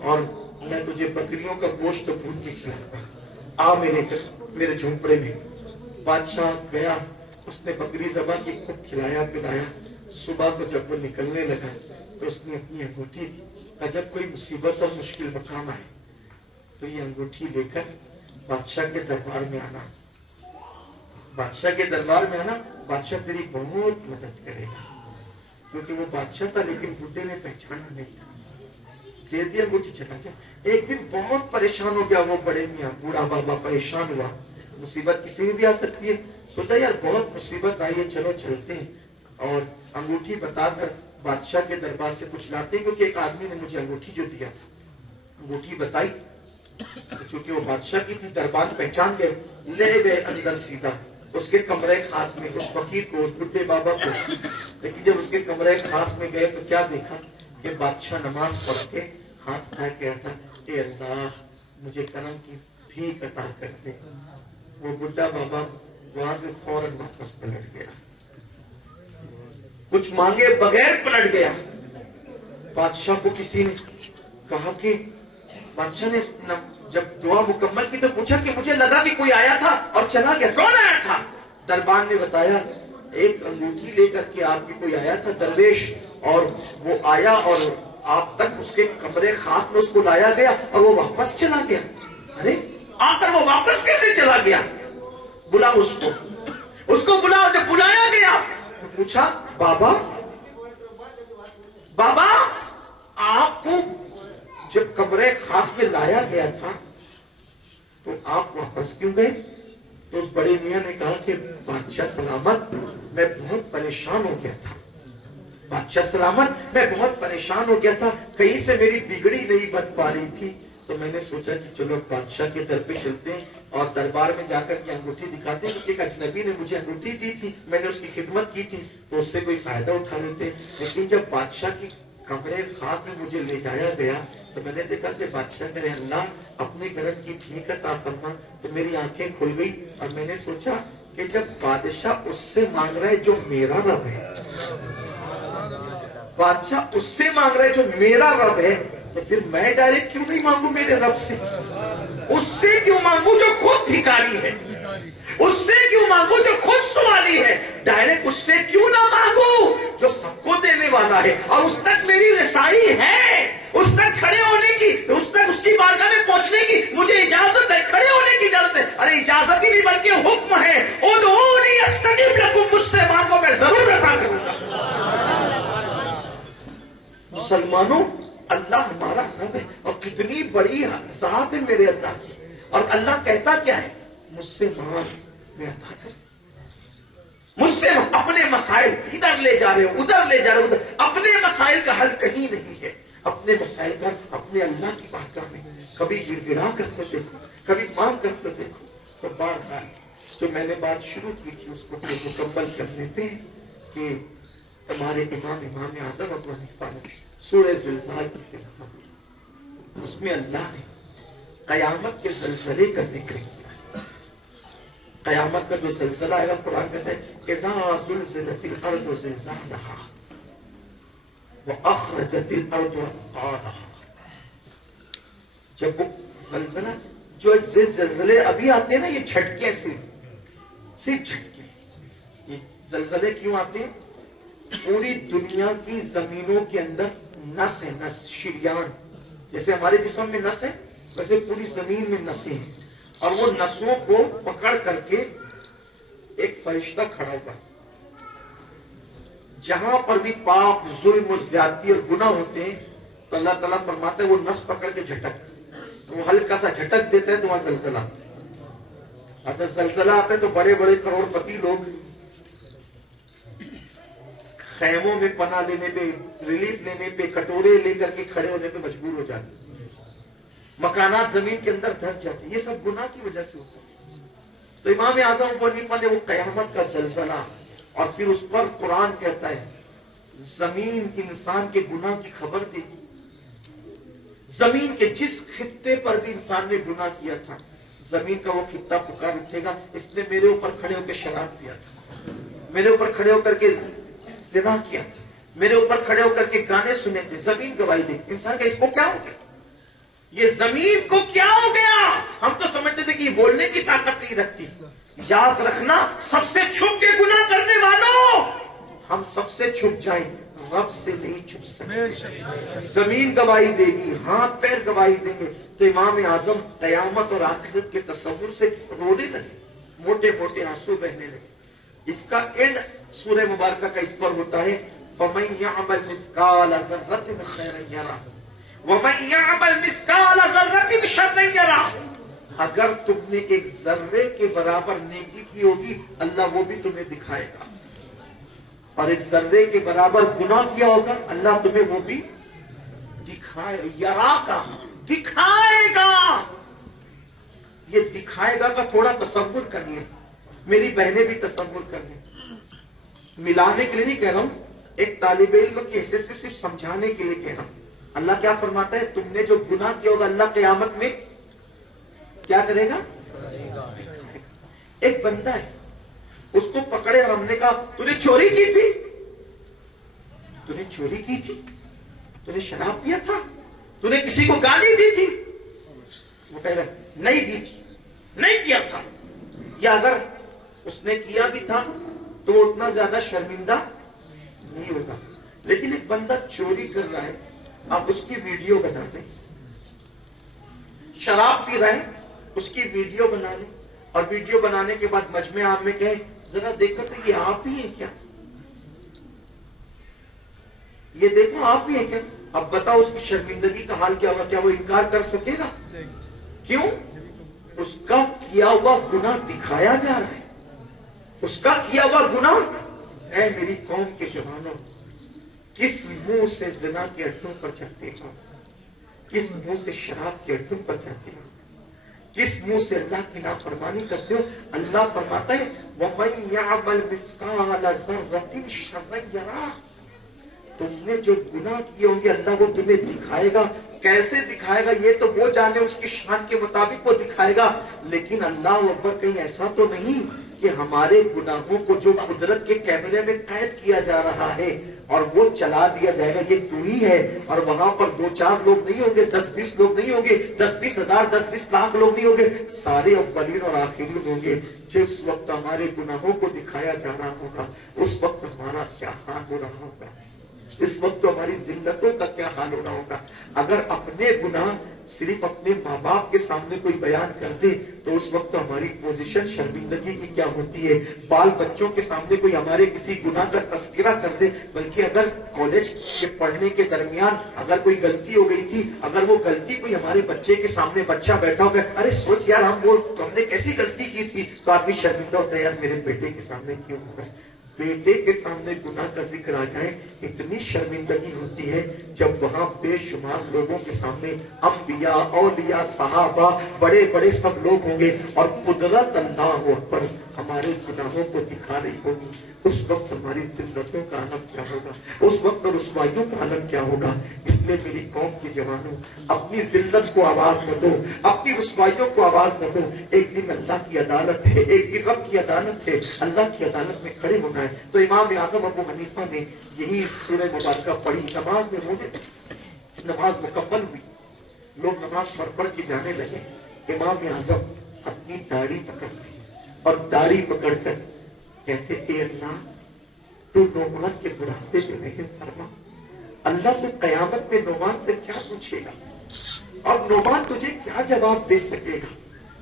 اور میں تجھے بکریوں کا گوشت تو بھون کے کھلاؤں گا, آ میرے جھونپڑے میں. بادشاہ گیا, اس نے بکری ذبح کی, خوب کھلایا پلایا. صبح کو جب وہ نکلنے لگا تو اس نے اپنی انگوٹھی دی. جب کوئی مصیبت اور مشکل مقام آئے تو یہ انگوٹھی لے کر بادشاہ کے دربار میں آنا. بادشاہ کے دربار میں آنا, بادشاہ تیری بہت مدد کرے گا. کیونکہ وہ بادشاہ تھا لیکن بڈھے نے پہچانا نہیں تھا. دے دیا, انگوٹھی چلا گیا. ایک دن بہت پریشان ہو گیا وہ بڑے میاں, بوڑھا بابا پریشان ہوا. مصیبت کسی میں بھی آ سکتی ہے. سوچا یار بہت مصیبت آئی ہے, چلو چلتے ہیں اور انگوٹھی بتا کر بادشاہ کے دربار سے کچھ لاتے ہیں. کیونکہ ایک آدمی نے مجھے انگوٹھی جو دیا تھا, انگوٹھی بتائی, چونکہ وہ بادشاہ کی تھی, دربار پہچان گئے, لے گئے اندر سیدھا اس کے کمرے خاص میں, اس فقیر کو, اس بڈھے بابا کو. لیکن جب اس کے کمرے خاص میں گئے تو کیا دیکھا کہ بادشاہ نماز پڑھ کے ہاتھ اٹھا کے کہتا, اے اللہ مجھے کرم کی بھیک عطا کر دے. وہ بڈھا بابا وہاں سے فوراً واپس پلٹ گیا, کچھ مانگے بغیر پلٹ گیا. بادشاہ کو کسی نے کہا کہ بادشاہ نے جب دعا مکمل کی تو پوچھا کہ مجھے لگا کہ کوئی آیا تھا اور چلا گیا, کون آیا تھا؟ دربار نے بتایا ایک انگوٹھی لے کر کے آپ کی کوئی آیا تھا درویش, اور وہ آیا اور آپ تک اس کے کمرے خاص میں اس کو لایا گیا اور وہ واپس چلا گیا. ارے آ کر وہ واپس کیسے چلا گیا؟ بلا اس کو بلا. جب بلایا گیا تو پوچھا, بابا آپ کو جب کمرے خاص میں لایا گیا تھا تو آپ واپس کیوں گئے؟ تو اس بڑے میاں نے کہا کہ بادشاہ سلامت, میں بہت پریشان ہو گیا تھا. بادشاہ سلامت, میں بہت پریشان ہو گیا تھا, کہیں سے میری بگڑی نہیں بن پا رہی تھی. تو میں نے سوچا کہ چلو بادشاہ کے در پہ چلتے ہیں اور دربار میں جا کر کے انگوٹھی دکھاتے ہیں. کیونکہ ایک اجنبی نے مجھے انگوٹھی دی تھی, میں نے اس کی خدمت کی تھی, تو اس سے کوئی فائدہ اٹھا لیتے. لیکن جب بادشاہ کی کمرے خاص میں مجھے لے جایا گیا تو میں نے دیکھا کہ بادشاہ کرے اللہ اپنے کرم کی بھیک عطا فرما. تو میری آنکھیں کھل گئی اور میں نے سوچا کہ جب بادشاہ اس سے مانگ رہا ہے جو میرا رب ہے, بادشاہ اس سے مانگ رہا ہے جو میرا رب ہے, تو پھر میں ڈائریکٹ کیوں نہیں مانگوں میرے رب سے؟ اس سے کیوں مانگوں جو خود بھکاری ہے؟ اس سے کیوں مانگوں جو خود سوالی ہے؟ ڈائریکٹ اس سے کیوں نہ مانگوں جو سب کو دینے والا ہے اور اس تک میری رسائی ہے, اس تک کھڑے ہونے کی, اس تک اس کی بارگاہ میں پہنچنے کی مجھے اجازت ہے, کھڑے ہونے کی اجازت ہے. ارے اجازت ہی نہیں بلکہ حکم ہے, ادعونی استجب لکم, مجھ سے مانگو میں ضرور عطا کروں گا. مسلمانوں, اللہ ہمارا رب ہے اور کتنی بڑی ذات ہے میرے اللہ کی. اور اللہ کہتا کیا ہے, مجھ سے مانگ میں عطا کر. مجھ سے اپنے مسائل ادھر لے جا رہے ہو, ادھر لے جا رہے ہو, اپنے مسائل کا حل کہیں نہیں ہے. اپنے مسائل کا اپنے اللہ کی بارگاہ میں کبھی گڑ گڑا کرتے دیکھو, کبھی مانگ کرتے دیکھو. تو بار بار جو میں نے بات شروع کی تھی اس کو مکمل کر لیتے ہیں کہ ہمارے امام اعظم ابو حنیفہ نے سورہ زلزال کی تلاوت کی. اس میں اللہ نے قیامت کے زلزلے کا ذکر کیا. قیامت کا جو زلزلہ آئے گا, قرآن کہتا ہے اذا زلزلت الارض زلزالها واخرجت الارض اثقالها. جب وہ زلزلہ, جو زلزلے ابھی آتے ہیں نا, یہ جھٹکے سے, صرف جھٹکے. یہ زلزلے کیوں آتے ہیں؟ پوری دنیا کی زمینوں کے اندر نس ہے, نس, شریان. جیسے ہمارے جسم میں نس ہے ویسے پوری زمین میں نسیں ہیں, اور وہ نسوں کو پکڑ کر کے ایک فرشتہ کھڑا ہوا. جہاں پر بھی پاپ, ظلم و زیادتی اور گناہ ہوتے ہیں تو اللہ تعالیٰ فرماتا ہے وہ نس پکڑ کے جھٹک, وہ ہلکا سا جھٹک دیتا ہے تو وہاں زلزلہ. اچھا زلزلہ آتا ہے تو بڑے بڑے کروڑپتی لوگ خیموں میں پناہ لینے پہ، ریلیف لینے پہ، کٹورے لے کر کے کھڑے ہونے پہ مجبور ہو جاتے ہیں، مکانات زمین کے اندر دھس جاتے ہیں. یہ سب گناہ کی وجہ سے ہوتا ہے. تو امام اعظم ابو حنیفہ نے وہ قیامت کا زلزلہ اور پھر اس پر قرآن کہتا ہے زمین انسان کے گناہ کی خبر دی. زمین کے جس خطے پر بھی انسان نے گناہ کیا تھا، زمین کا وہ خطہ پکار اٹھے گا اس نے میرے اوپر کھڑے ہو کے شراب پیا تھا، میرے اوپر کھڑے ہو کر کے زنا کیا تھا، میرے اوپر کھڑے ہو کر کے گانے سنے تھے. زمین گواہی دے. انسان کا اس کو کیا ہو گیا؟ یہ زمین کو کیا ہو گیا؟ ہم تو سمجھتے تھے کہ یہ بولنے کی طاقت نہیں رکھتی. یاد رکھنا سب سے چھپ کے گناہ کرنے والوں، ہم سب سے چھپ جائیں، رب سے نہیں چھپ سکتے. زمین گواہی دے گی، ہاتھ پیر گواہی دیں گے. تو امام اعظم قیامت اور آخرت کے تصور سے رونے لگے، موٹے موٹے آنسو بہنے لگے. اس کا اینڈ سورہ مبارکہ کا اس پر ہوتا ہے فَمَن يَعْمَلْ مِثْقَالَ ذَرَّةٍ خَيْرًا يَرَهُ وَمَن يَعْمَلْ مِثْقَالَ ذَرَّةٍ شَرًّا يَرَهُ. اگر تم نے ایک ذرے کے برابر نیکی کی ہوگی اللہ وہ بھی تمہیں دکھائے گا، اور ایک ذرے کے برابر گناہ کیا ہوگا اللہ تمہیں وہ بھی دکھائے. یرا کا دکھائے گا. یہ دکھائے گا کا تھوڑا تصور کر لیں، میری بہنیں بھی تصور کر لیں. ملانے کے لیے نہیں کہہ رہا ہوں، ایک طالب علم کی حیثیت سے صرف سمجھانے کے لیے کہہ رہا ہوں. اللہ کیا فرماتا ہے؟ تم نے جو گناہ کیا ہوگا اللہ قیامت میں کیا کرے گا؟ ایک بندہ ہے، اس کو پکڑے اور ہم نے کہا تو نے چوری کی تھی، تو نے چوری کی تھی، تو نے شراب پیا تھا، تو نے کسی کو گالی دی تھی. وہ کہہ رہا نہیں دی تھی، نہیں کیا تھا. یا اگر اس نے کیا بھی تھا تو وہ اتنا زیادہ شرمندہ نہیں ہوگا. لیکن ایک بندہ چوری کر رہا ہے، آپ اس کی ویڈیو بنا دیں. شراب پی رہا ہے، اس کی ویڈیو بنا لیں، اور ویڈیو بنانے کے بعد مجمع عام میں کہیں ذرا دیکھو تو یہ آپ ہی ہیں کیا؟ یہ دیکھو آپ ہی ہیں کیا؟ اب بتاؤ اس کی شرمندگی کا حال کیا ہوگا؟ کیا وہ انکار کر سکے گا؟ کیوں؟ اس کا کیا ہوا گناہ دکھایا جا رہا ہے. اس کا کیا ہوا گناہ. اے میری قوم کے جوانوں، کس منہ سے زنا کے اڈوں پر جاتے ہو؟ کس منہ سے شراب کے اڈوں پر جاتے ہو؟ کس منہ سے اللہ کی نافرمانی کرتے ہو؟ اللہ فرماتا ہے وَمَن يَعْمَلْ مِثْقَالَ ذَرَّةٍ شَرًّا يَرَهُ. تم نے جو گناہ کیے ہوں گے اللہ وہ تمہیں دکھائے گا. کیسے دکھائے گا یہ تو وہ جانے، اس کی شان کے مطابق وہ دکھائے گا. لیکن اللہ اکبر کہیں ایسا تو نہیں کہ ہمارے گناہوں کو جو قدرت کے کیمرے میں قید کیا جا رہا ہے اور وہ چلا دیا جائے گا یہ تو ہی ہے، اور وہاں پر 2-4 لوگ نہیں ہوں گے، 10-20 لوگ نہیں ہوں گے، 10-20 ہزار 10-20 لاکھ لوگ نہیں ہوں گے، سارے اولین اور آخرین ہوں گے. جس وقت ہمارے گناہوں کو دکھایا جا رہا ہوگا اس وقت ہمارا کیا حال ہو رہا ہوگا، اس وقت ہماری ذلتوں کا کیا حال ہو رہا ہوگا. اگر اپنے گناہ صرف اپنے ماں باپ کے سامنے کوئی بیان کر دے تو اس وقت ہماری پوزیشن شرمندگی کی کیا ہوتی ہے. بال بچوں کے سامنے کوئی ہمارے کسی گناہ کا تذکرہ کر دے، بلکہ اگر کالج کے پڑھنے کے درمیان اگر کوئی غلطی ہو گئی تھی، اگر وہ غلطی کوئی ہمارے بچے کے سامنے بچہ بیٹھا ہو گیا، ارے سوچ یار ہم نے کیسی غلطی کی تھی، تو آدمی شرمندہ ہوتا ہے یار میرے بیٹے کے سامنے کیوں ہو گئے. بیٹے کے سامنے گناہ کا ذکر آ جائے اتنی شرمندگی ہوتی ہے جب وہاں بے شمار لوگوں کے سامنے انبیاء، اولیاء، صحابہ، بڑے بڑے سب لوگ ہوں گے اور قدرت اللہ اکبر ہمارے گناہوں کو دکھا رہی ہوگی. اس وقت ہماری ذلتوں کا عالم کیا ہوگا، اس وقت رسوائیوں کا عالم کیا ہوگا. اس لیے میری قوم کے جوانوں اپنی ذلت کو آواز نہ دو، اپنی رسوائیوں کو آواز نہ دو. ایک دن اللہ کی عدالت ہے، ایک دن رب کی عدالت ہے، اللہ کی عدالت میں کھڑے ہونا ہے. تو امام اعظم ابو حنیفہ نے یہی سورہ مبارکہ پڑھی. نماز میں رونے، نماز مکمل ہوئی، لوگ نماز پڑھ کے جانے لگے. امام اعظم اپنی داڑھی پکڑتے اور داڑھی پکڑ کر کہتے اے اللہ تو نعمان کے بڑھاپے میں رحم فرما. اللہ تو قیامت میں نعمان سے کیا پوچھے گا اور نعمان تجھے کیا جواب دے سکے گا.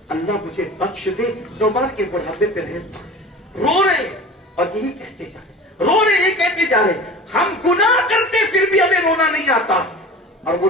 اللہ مجھے بخش دے، نعمان کے بڑھاپے پہ رحم فرما. رو رہے اور یہی کہتے جا رہے، رو رہے، یہی کہتے جا رہے. ہم گناہ کرتے پھر بھی ہمیں رونا نہیں آتا، اور وہ